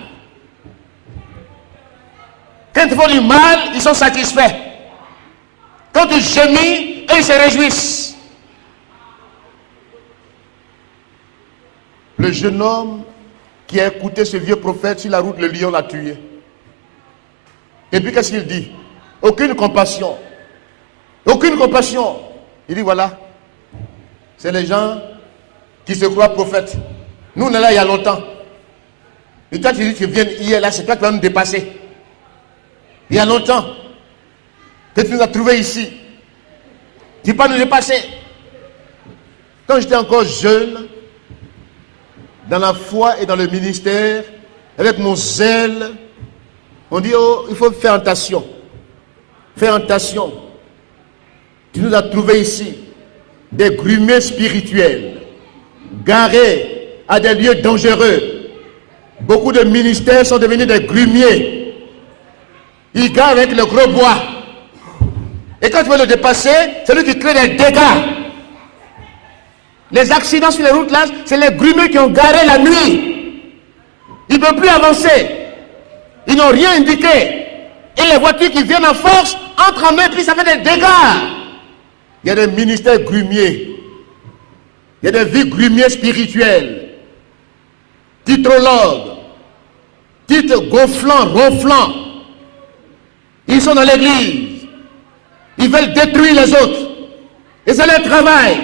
Quand ils font du mal, ils sont satisfaits. Quand tu gémis, ils se réjouissent. Le jeune homme qui a écouté ce vieux prophète sur la route, le lion l'a tué. Et puis qu'est-ce qu'il dit? Aucune compassion. Aucune compassion. Il dit voilà, c'est les gens qui se croient prophètes. Nous, on est là il y a longtemps. Et toi, tu dis que tu viens hier, là, c'est toi qui vas nous dépasser. Il y a longtemps que tu nous as trouvés ici. Tu ne peux pas nous dépasser. Quand j'étais encore jeune, dans la foi et dans le ministère, avec mon zèle, on dit, oh, il faut faire attention. Faire attention. Tu nous as trouvés ici, des grumiers spirituels, garés à des lieux dangereux. Beaucoup de ministères sont devenus des grumiers. Ils gardent avec le gros bois. Et quand tu veux le dépasser, c'est lui qui crée des dégâts. Les accidents sur les routes là, c'est les grumiers qui ont garé la nuit. Ils ne peuvent plus avancer. Ils n'ont rien indiqué. Et les voitures qui viennent en force entrent en eux et puis ça fait des dégâts. Il y a des ministères grumiers. Il y a des vies grumiers spirituels. Titrologues. Titres gonflants, ronflants. Ils sont dans l'église. Ils veulent détruire les autres. Et c'est leur travail.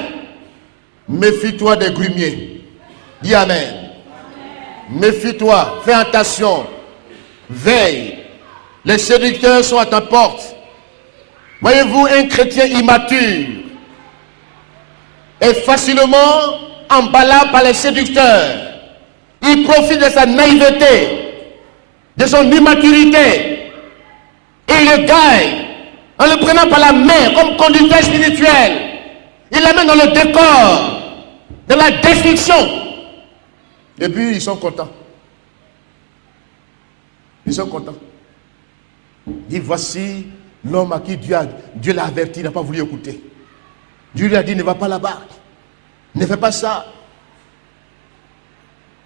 Méfie-toi des grumiers. Dis Amen. Méfie-toi. Fais attention. Veille. Les séducteurs sont à ta porte. Voyez-vous, un chrétien immature est facilement emballable par les séducteurs. Il profite de sa naïveté, de son immaturité, et il le gagne en le prenant par la main comme conducteur spirituel. Il l'amène dans le décor, de la destruction. Et puis ils sont contents. Ils sont contents. Dit voici l'homme à qui Dieu l'a averti, il n'a pas voulu écouter. Dieu lui a dit ne va pas là-bas. Ne fais pas ça.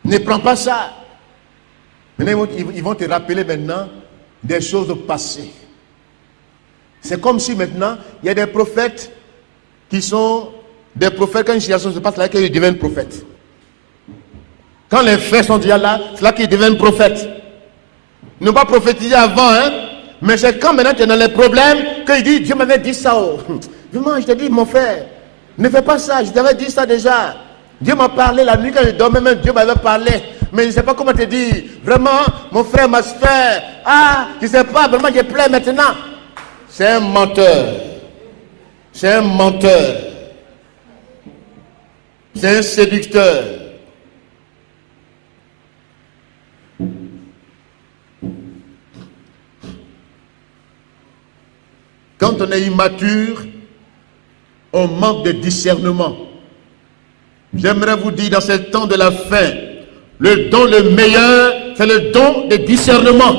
Ne prends pas ça. Maintenant, ils vont te rappeler maintenant des choses passées. C'est comme si maintenant, il y a des prophètes qui sont des prophètes. Quand une situation se passe là, qu'ils deviennent prophètes. Quand les faits sont déjà là, c'est là qu'ils deviennent prophètes. Ils n'ont pas prophétisé avant, hein. Mais c'est quand maintenant tu es dans les problèmes qu'il dit Dieu m'avait dit ça. Oh. Vraiment, je te dis, mon frère, ne fais pas ça, je t'avais dit ça déjà. Dieu m'a parlé la nuit quand je dormais, même Dieu m'avait parlé. Mais je ne sais pas comment te dire. Vraiment, mon frère, ma soeur, je ne sais pas, vraiment, je pleure maintenant. C'est un menteur. C'est un menteur. C'est un séducteur. Quand on est immature, on manque de discernement. J'aimerais vous dire dans ce temps de la fin, le don le meilleur, c'est le don de discernement.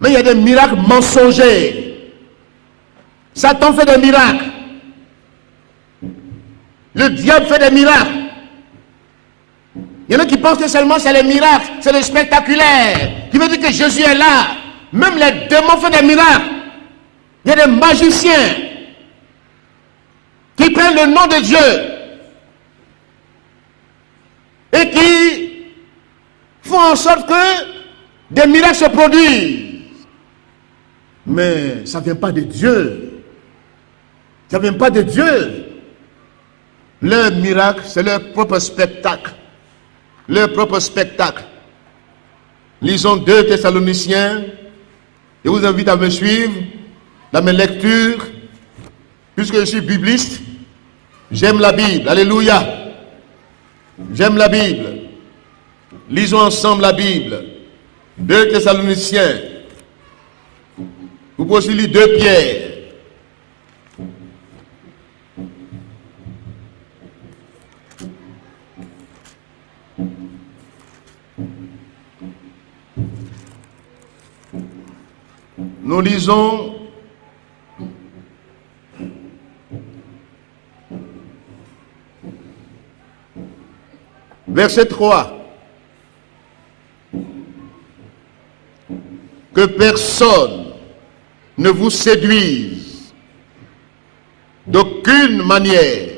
Mais il y a des miracles mensongers. Satan fait des miracles. Le diable fait des miracles. Il y en a qui pensent que seulement c'est les miracles, c'est le spectaculaire. Qui veut dire que Jésus est là. Même les démons font des miracles. Il y a des magiciens qui prennent le nom de Dieu et qui font en sorte que des miracles se produisent. Mais ça ne vient pas de Dieu. Ça ne vient pas de Dieu. Leur miracle, c'est leur propre spectacle. Leur propre spectacle. Lisons 2 Thessaloniciens. Je vous invite à me suivre dans mes lectures. Puisque je suis bibliste, j'aime la Bible. Alléluia. J'aime la Bible. Lisons ensemble la Bible. 2 Thessaloniciens. Vous pouvez aussi lire 2 Pierre. Nous lisons verset 3. Que personne ne vous séduise d'aucune manière.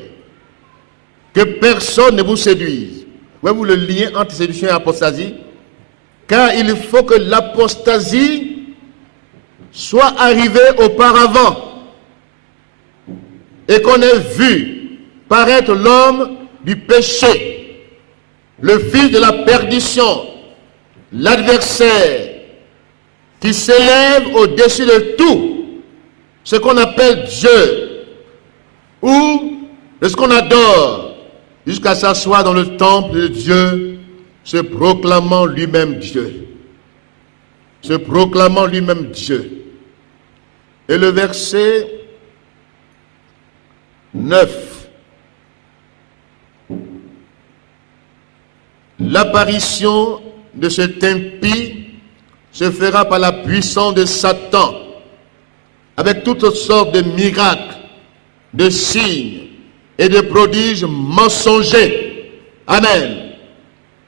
Que personne ne vous séduise. Voyez-vous le lien entre séduction et apostasie? Car il faut que l'apostasie soit arrivée auparavant et qu'on ait vu paraître l'homme du péché, le fils de la perdition, l'adversaire qui s'élève au-dessus de tout ce qu'on appelle Dieu ou de ce qu'on adore, jusqu'à s'asseoir dans le temple de Dieu, se proclamant lui-même Dieu. Se proclamant lui-même Dieu. Et le verset 9. L'apparition de cet impie se fera par la puissance de Satan, avec toutes sortes de miracles, de signes et de prodiges mensongers. Amen.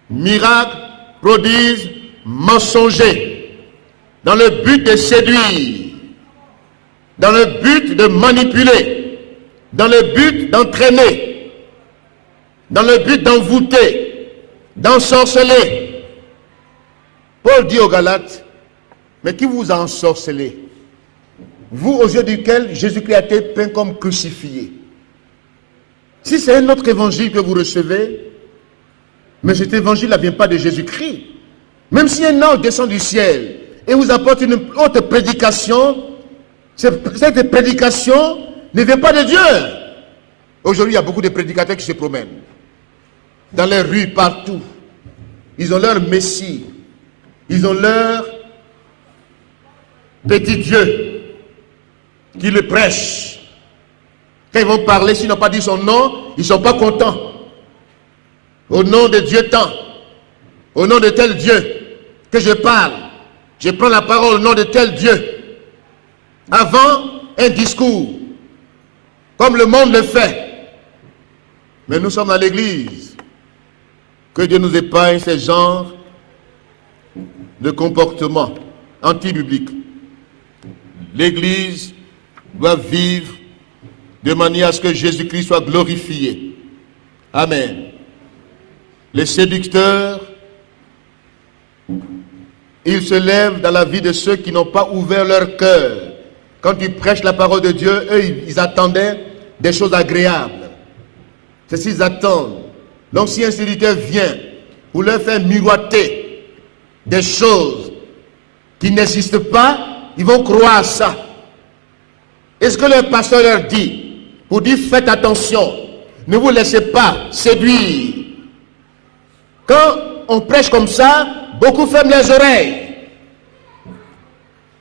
Miracles, prodiges, mensongers, dans le but de séduire, dans le but de manipuler, dans le but d'entraîner, dans le but d'envoûter, d'ensorceler. Paul dit aux Galates, mais qui vous a ensorcelé? Vous, aux yeux duquel Jésus-Christ a été peint comme crucifié. Si c'est un autre évangile que vous recevez, mais cet évangile ne vient pas de Jésus-Christ. Même si un ange descend du ciel et vous apporte une autre prédication, cette prédication ne vient pas de Dieu. Aujourd'hui, il y a beaucoup de prédicateurs qui se promènent dans les rues, partout. Ils ont leur messie. Ils ont leur petit Dieu qui le prêche. Quand ils vont parler, s'ils n'ont pas dit son nom, ils ne sont pas contents. Au nom de Dieu tant, au nom de tel Dieu que je parle, je prends la parole au nom de tel Dieu. Avant un discours, comme le monde le fait. Mais nous sommes dans l'église. Que Dieu nous épargne ce genre de comportement anti-biblique. L'église doit vivre de manière à ce que Jésus-Christ soit glorifié. Amen. Les séducteurs, ils se lèvent dans la vie de ceux qui n'ont pas ouvert leur cœur. Quand ils prêchent la parole de Dieu, eux, ils attendaient des choses agréables. C'est ce qu'ils attendent. Donc si un séducteur vient pour leur faire miroiter des choses qui n'existent pas, ils vont croire à ça. Et ce que le pasteur leur dit, pour dire faites attention, ne vous laissez pas séduire. Quand on prêche comme ça, beaucoup ferment les oreilles.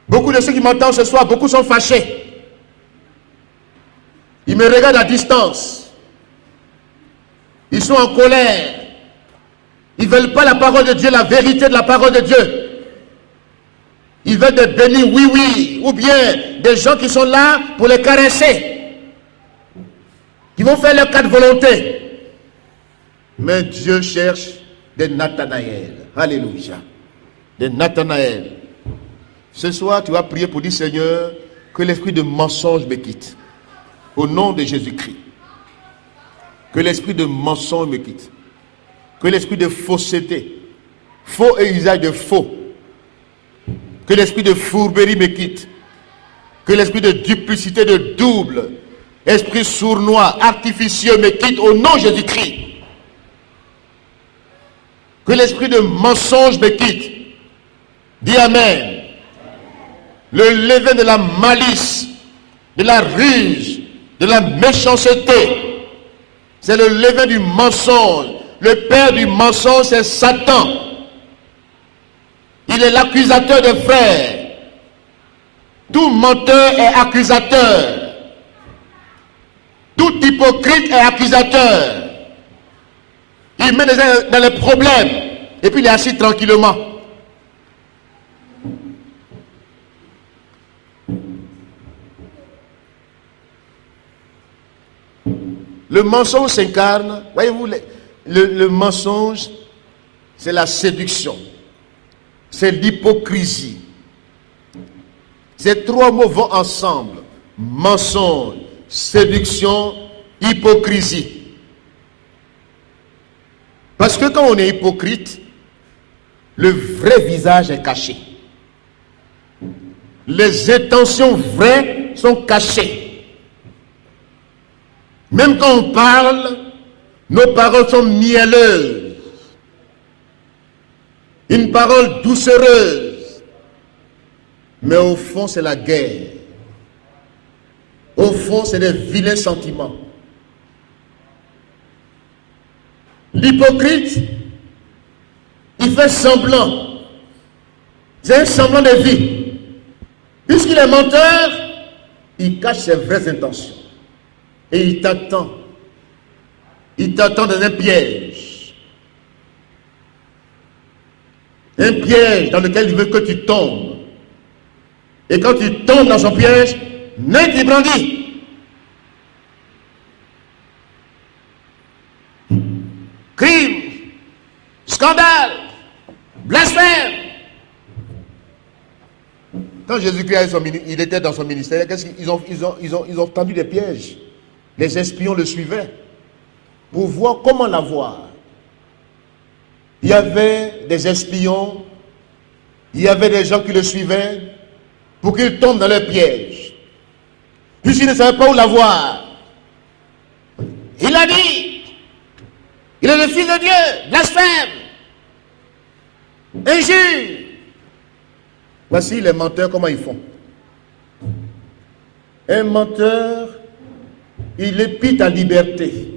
Beaucoup de ceux qui m'entendent ce soir, beaucoup sont fâchés. Ils me regardent à distance. Ils sont en colère. Ils ne veulent pas la parole de Dieu, la vérité de la parole de Dieu. Ils veulent des bénis, oui, oui, ou bien des gens qui sont là pour les caresser, qui vont faire leur cas de volonté. Mais Dieu cherche des Nathanaël. Alléluia. Des Nathanaël. Ce soir, tu vas prier pour dire, Seigneur, que l'esprit de mensonge me quitte. Au nom de Jésus-Christ. Que l'esprit de mensonge me quitte. Que l'esprit de fausseté, faux et usage de faux. Que l'esprit de fourberie me quitte. Que l'esprit de duplicité, de double, esprit sournois, artificieux me quitte au nom de Jésus-Christ. Que l'esprit de mensonge me quitte. Dis Amen. Le levain de la malice, de la ruse, de la méchanceté, c'est le levain du mensonge. Le père du mensonge, c'est Satan. Il est l'accusateur des frères. Tout menteur est accusateur. Tout hypocrite est accusateur. Il met les gens dans les problèmes et puis il est assis tranquillement. Le mensonge s'incarne, voyez-vous, le mensonge, c'est la séduction, c'est l'hypocrisie. Ces trois mots vont ensemble. Mensonge, séduction, hypocrisie. Parce que quand on est hypocrite, le vrai visage est caché. Les intentions vraies sont cachées. Même quand on parle, nos paroles sont mielleuses. Une parole doucereuse. Mais au fond, c'est la guerre. Au fond, c'est des vilains sentiments. L'hypocrite, il fait semblant. C'est un semblant de vie. Puisqu'il est menteur, il cache ses vraies intentions. Et il t'attend. Il t'attend dans un piège. Un piège dans lequel il veut que tu tombes. Et quand tu tombes dans son piège, main qui brandit. Crime, scandale, blasphème. Quand Jésus-Christ il était dans son ministère, qu'est-ce qu'ils ont tendu des pièges. Les espions le suivaient pour voir comment l'avoir. Il y avait des espions, il y avait des gens qui le suivaient pour qu'il tombe dans leur piège. Puisqu'il ne savait pas où l'avoir, il a dit, il est le Fils de Dieu, blasphème, injure. Voici les menteurs, comment ils font. Un menteur, il épie ta liberté.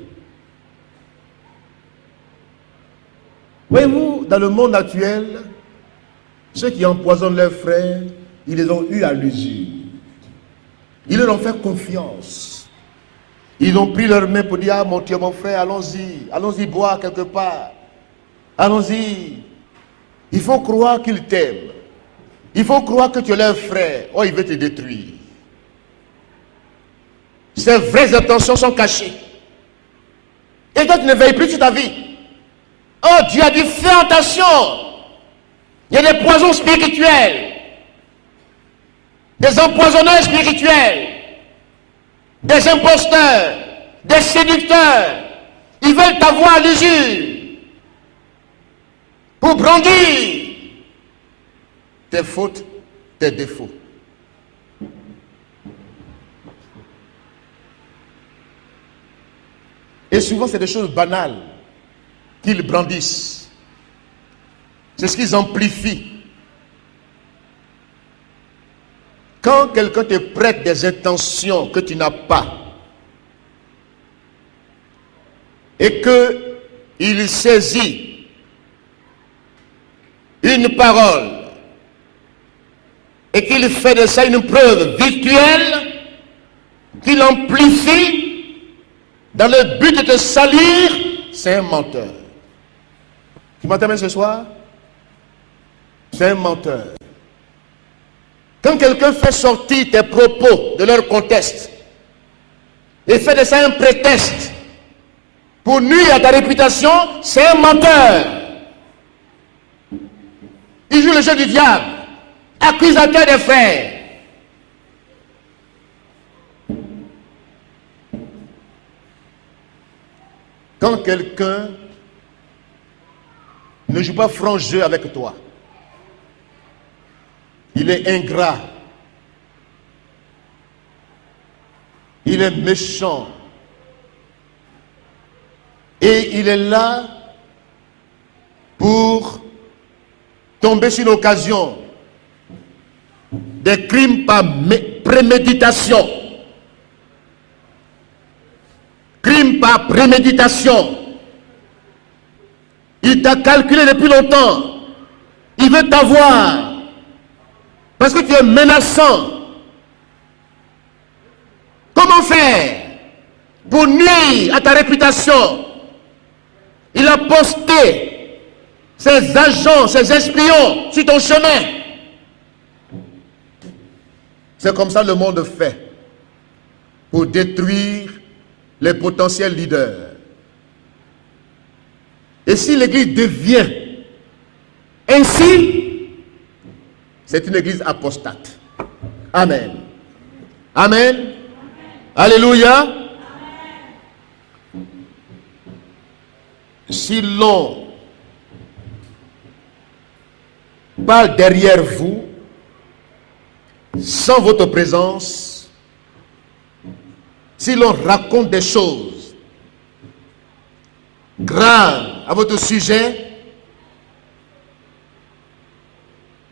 Voyez-vous, dans le monde actuel, ceux qui empoisonnent leurs frères, ils les ont eus à l'usure. Ils leur ont fait confiance. Ils ont pris leurs mains pour dire, ah mon Dieu, mon frère, allons-y boire quelque part. Allons-y. Il faut croire qu'ils t'aiment. Il faut croire que tu es leur frère. Oh, il veut te détruire. Ses vraies intentions sont cachées. Et toi, tu ne veilles plus sur ta vie. Oh, Dieu a dit, fais attention. Il y a des poisons spirituels. Des empoisonneurs spirituels. Des imposteurs. Des séducteurs. Ils veulent t'avoir à l'usure. Pour brandir tes fautes, tes défauts. Et souvent, c'est des choses banales qu'ils brandissent. C'est ce qu'ils amplifient. Quand quelqu'un te prête des intentions que tu n'as pas, et qu'il saisit une parole, et qu'il fait de ça une preuve virtuelle, qu'il amplifie dans le but de te salir, c'est un menteur. Tu m'entends bien ce soir? C'est un menteur. Quand quelqu'un fait sortir tes propos de leur contexte et fait de ça un prétexte pour nuire à ta réputation, c'est un menteur. Il joue le jeu du diable, accusateur des frères. Quand quelqu'un ne joue pas franc jeu avec toi, il est ingrat, il est méchant, et il est là pour tomber sur l'occasion des crimes par préméditation. Crime par préméditation. Il t'a calculé depuis longtemps. Il veut t'avoir. Parce que tu es menaçant. Comment faire pour nuire à ta réputation? Il a posté ses agents, ses espions sur ton chemin. C'est comme ça le monde fait pour détruire les potentiels leaders. Et si l'Église devient ainsi, c'est une Église apostate. Amen. Amen. Amen. Alléluia. Amen. Si l'on parle derrière vous, sans votre présence, si l'on raconte des choses graves à votre sujet,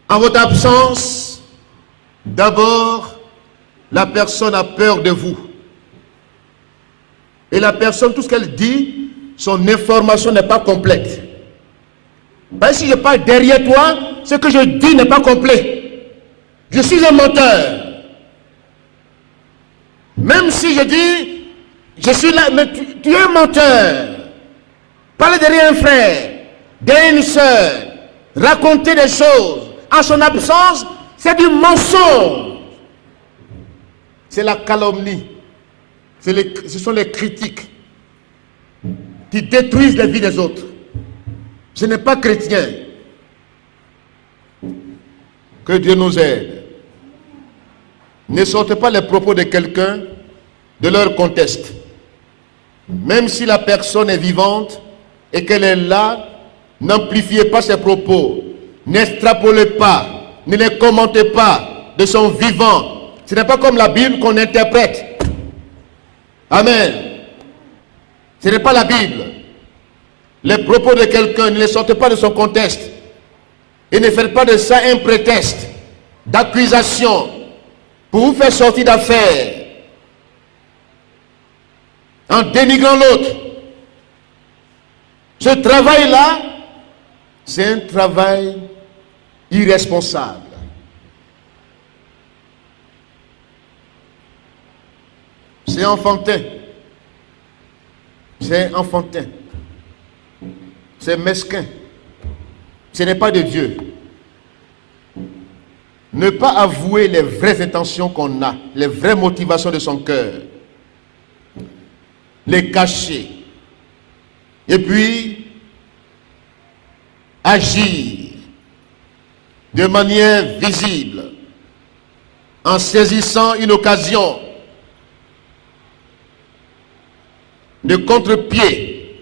en votre absence, d'abord, la personne a peur de vous. Et la personne, tout ce qu'elle dit, son information n'est pas complète. Parce que si je parle derrière toi, ce que je dis n'est pas complet. Je suis un menteur. Même si je dis, je suis là, mais tu es un menteur. Parlez derrière un frère, derrière une soeur, raconter des choses en son absence, c'est du mensonge. C'est la calomnie. Ce sont les critiques qui détruisent la vie des autres. Ce n'est pas chrétien. Que Dieu nous aide. Ne sortez pas les propos de quelqu'un de leur contexte. Même si la personne est vivante et qu'elle est là, n'amplifiez pas ses propos. N'extrapolez pas, ne les commentez pas de son vivant. Ce n'est pas comme la Bible qu'on interprète. Amen. Ce n'est pas la Bible. Les propos de quelqu'un, ne les sortez pas de son contexte. Et ne faites pas de ça un prétexte d'accusation pour vous faire sortir d'affaires en dénigrant l'autre. Ce travail-là, c'est un travail irresponsable. C'est enfantin. C'est enfantin. C'est mesquin. Ce n'est pas de Dieu. Ne pas avouer les vraies intentions qu'on a, les vraies motivations de son cœur. Les cacher. Et puis, agir de manière visible en saisissant une occasion de contre-pied,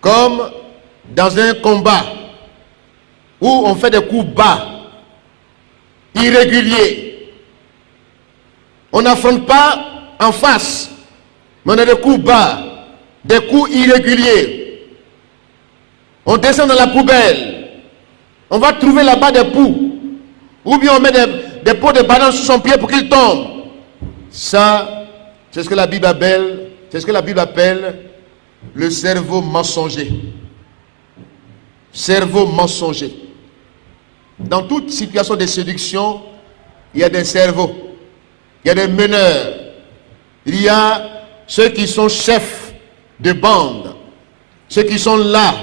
comme dans un combat où on fait des coups bas, irréguliers. On n'affronte pas en face, mais on a des coups bas, des coups irréguliers. On descend dans la poubelle, on va trouver là-bas des poux, ou bien on met des pots de banane sous son pied pour qu'il tombe. Ça, c'est ce que la Bible appelle le cerveau mensonger. Cerveau mensonger. Dans toute situation de séduction, il y a des cerveaux, il y a des meneurs, il y a ceux qui sont chefs de bande, ceux qui sont là,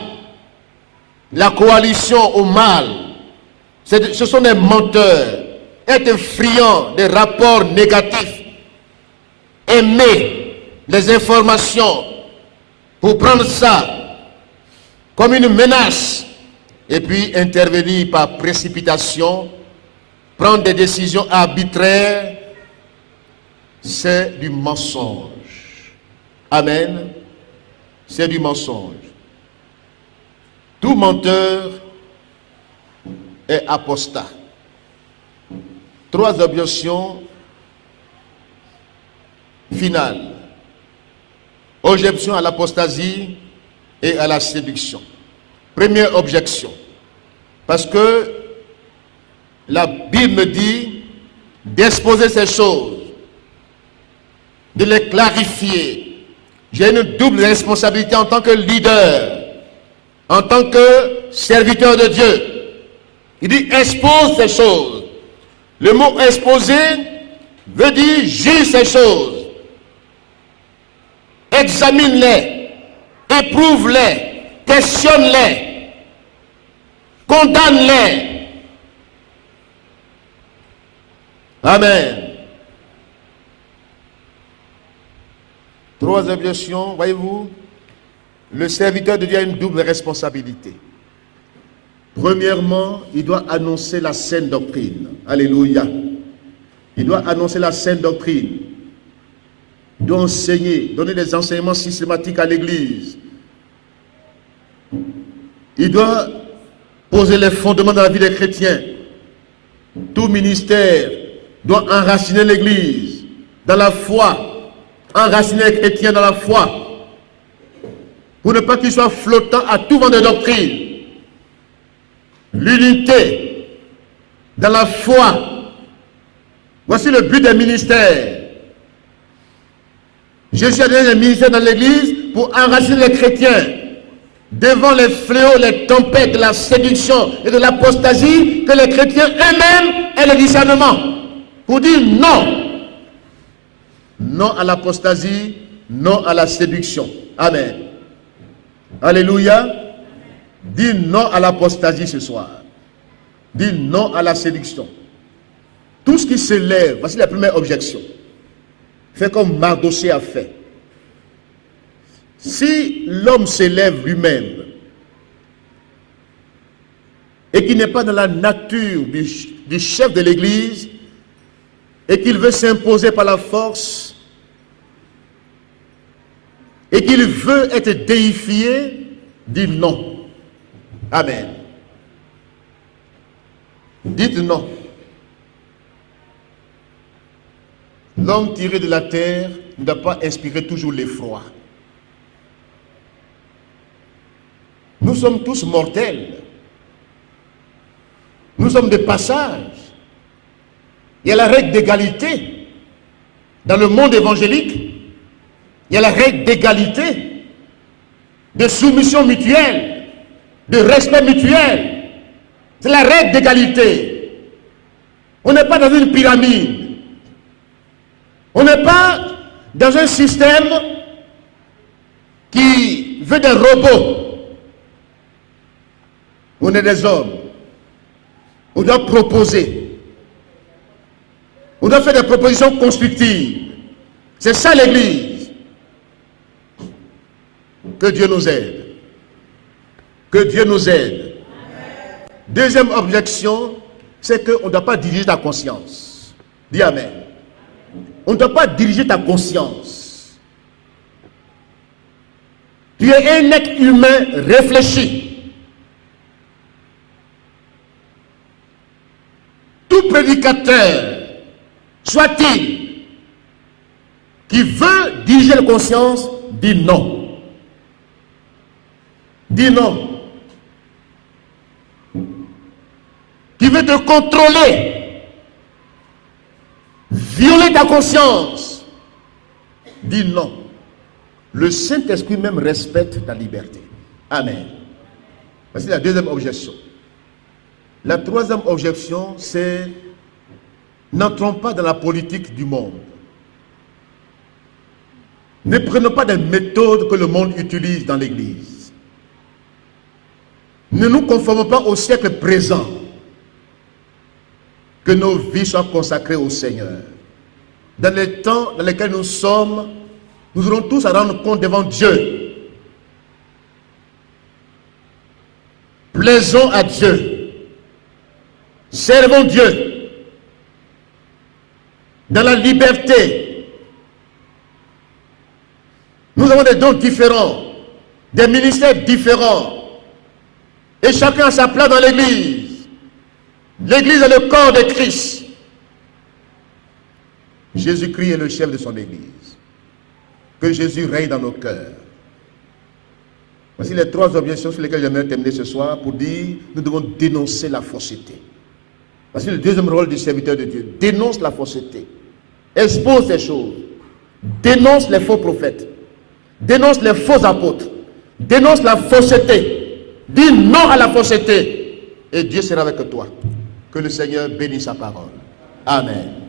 la coalition au mal. Ce sont des menteurs, être friands des rapports négatifs, aimer les informations pour prendre ça comme une menace et puis intervenir par précipitation, prendre des décisions arbitraires. C'est du mensonge. Amen. C'est du mensonge. Tout menteur est apostat. 3 objections finales. Objection à l'apostasie et à la séduction. Première objection. Parce que la Bible me dit d'exposer ces choses, de les clarifier. J'ai une double responsabilité en tant que leader, en tant que serviteur de Dieu. Il dit expose ces choses. Le mot exposer veut dire juge ces choses. Examine-les, éprouve-les, questionne-les, condamne-les. Amen. 3 objections, voyez-vous, le serviteur de Dieu a une double responsabilité. Premièrement, il doit annoncer la saine doctrine. Alléluia. Il doit annoncer la saine doctrine. Il doit enseigner, donner des enseignements systématiques à l'Église. Il doit poser les fondements dans la vie des chrétiens. Tout ministère doit enraciner l'Église dans la foi. Enraciner les chrétiens dans la foi. Pour ne pas qu'ils soient flottants à tout vent de doctrine. L'unité dans la foi. Voici le but des ministères. Jésus a donné les ministères dans l'Église pour enraciner les chrétiens devant les fléaux, les tempêtes de la séduction et de l'apostasie, que les chrétiens eux-mêmes aient le discernement pour dire non. Non à l'apostasie, non à la séduction. Amen. Alléluia. Dis non à l'apostasie ce soir. Dis non à la séduction. Tout ce qui se lève, voici la première objection. Fais comme Mardochée a fait. Si l'homme s'élève lui-même et qu'il n'est pas dans la nature du chef de l'Église et qu'il veut s'imposer par la force et qu'il veut être déifié, dis non. Amen. Dites non. L'homme tiré de la terre ne doit pas inspirer toujours l'effroi. Nous sommes tous mortels. Nous sommes de passage. Il y a la règle d'égalité. Dans le monde évangélique, il y a la règle d'égalité, de soumission mutuelle, de respect mutuel. C'est la règle d'égalité. On n'est pas dans une pyramide. On n'est pas dans un système qui veut des robots. On est des hommes. On doit proposer. On doit faire des propositions constructives. C'est ça l'Église. Que Dieu nous aide. Que Dieu nous aide. Deuxième objection, c'est qu'on ne doit pas diriger ta conscience. Dis Amen. On ne doit pas diriger ta conscience. Tu es un être humain réfléchi. Tout prédicateur, soit-il, qui veut diriger la conscience, dit non. Dis non. Qui veut te contrôler, violer ta conscience, dis non. Le Saint-Esprit même respecte ta liberté. Amen. Voici la deuxième objection. La troisième objection, c'est n'entrons pas dans la politique du monde. Ne prenons pas des méthodes que le monde utilise dans l'Église. Ne nous conformons pas au siècle présent. Que nos vies soient consacrées au Seigneur. Dans les temps dans lesquels nous sommes, nous aurons tous à rendre compte devant Dieu. Plaisons à Dieu. Servons Dieu. Dans la liberté. Nous avons des dons différents, des ministères différents. Et chacun a sa place dans l'Église. L'Église est le corps de Christ. Jésus-Christ est le chef de son Église. Que Jésus règne dans nos cœurs. Voici les trois objections sur lesquelles j'aimerais terminer ce soir pour dire nous devons dénoncer la fausseté. Voici le deuxième rôle du serviteur de Dieu. Dénonce la fausseté. Expose ces choses. Dénonce les faux prophètes. Dénonce les faux apôtres. Dénonce la fausseté. Dis non à la fausseté. Et Dieu sera avec toi. Que le Seigneur bénisse sa parole. Amen.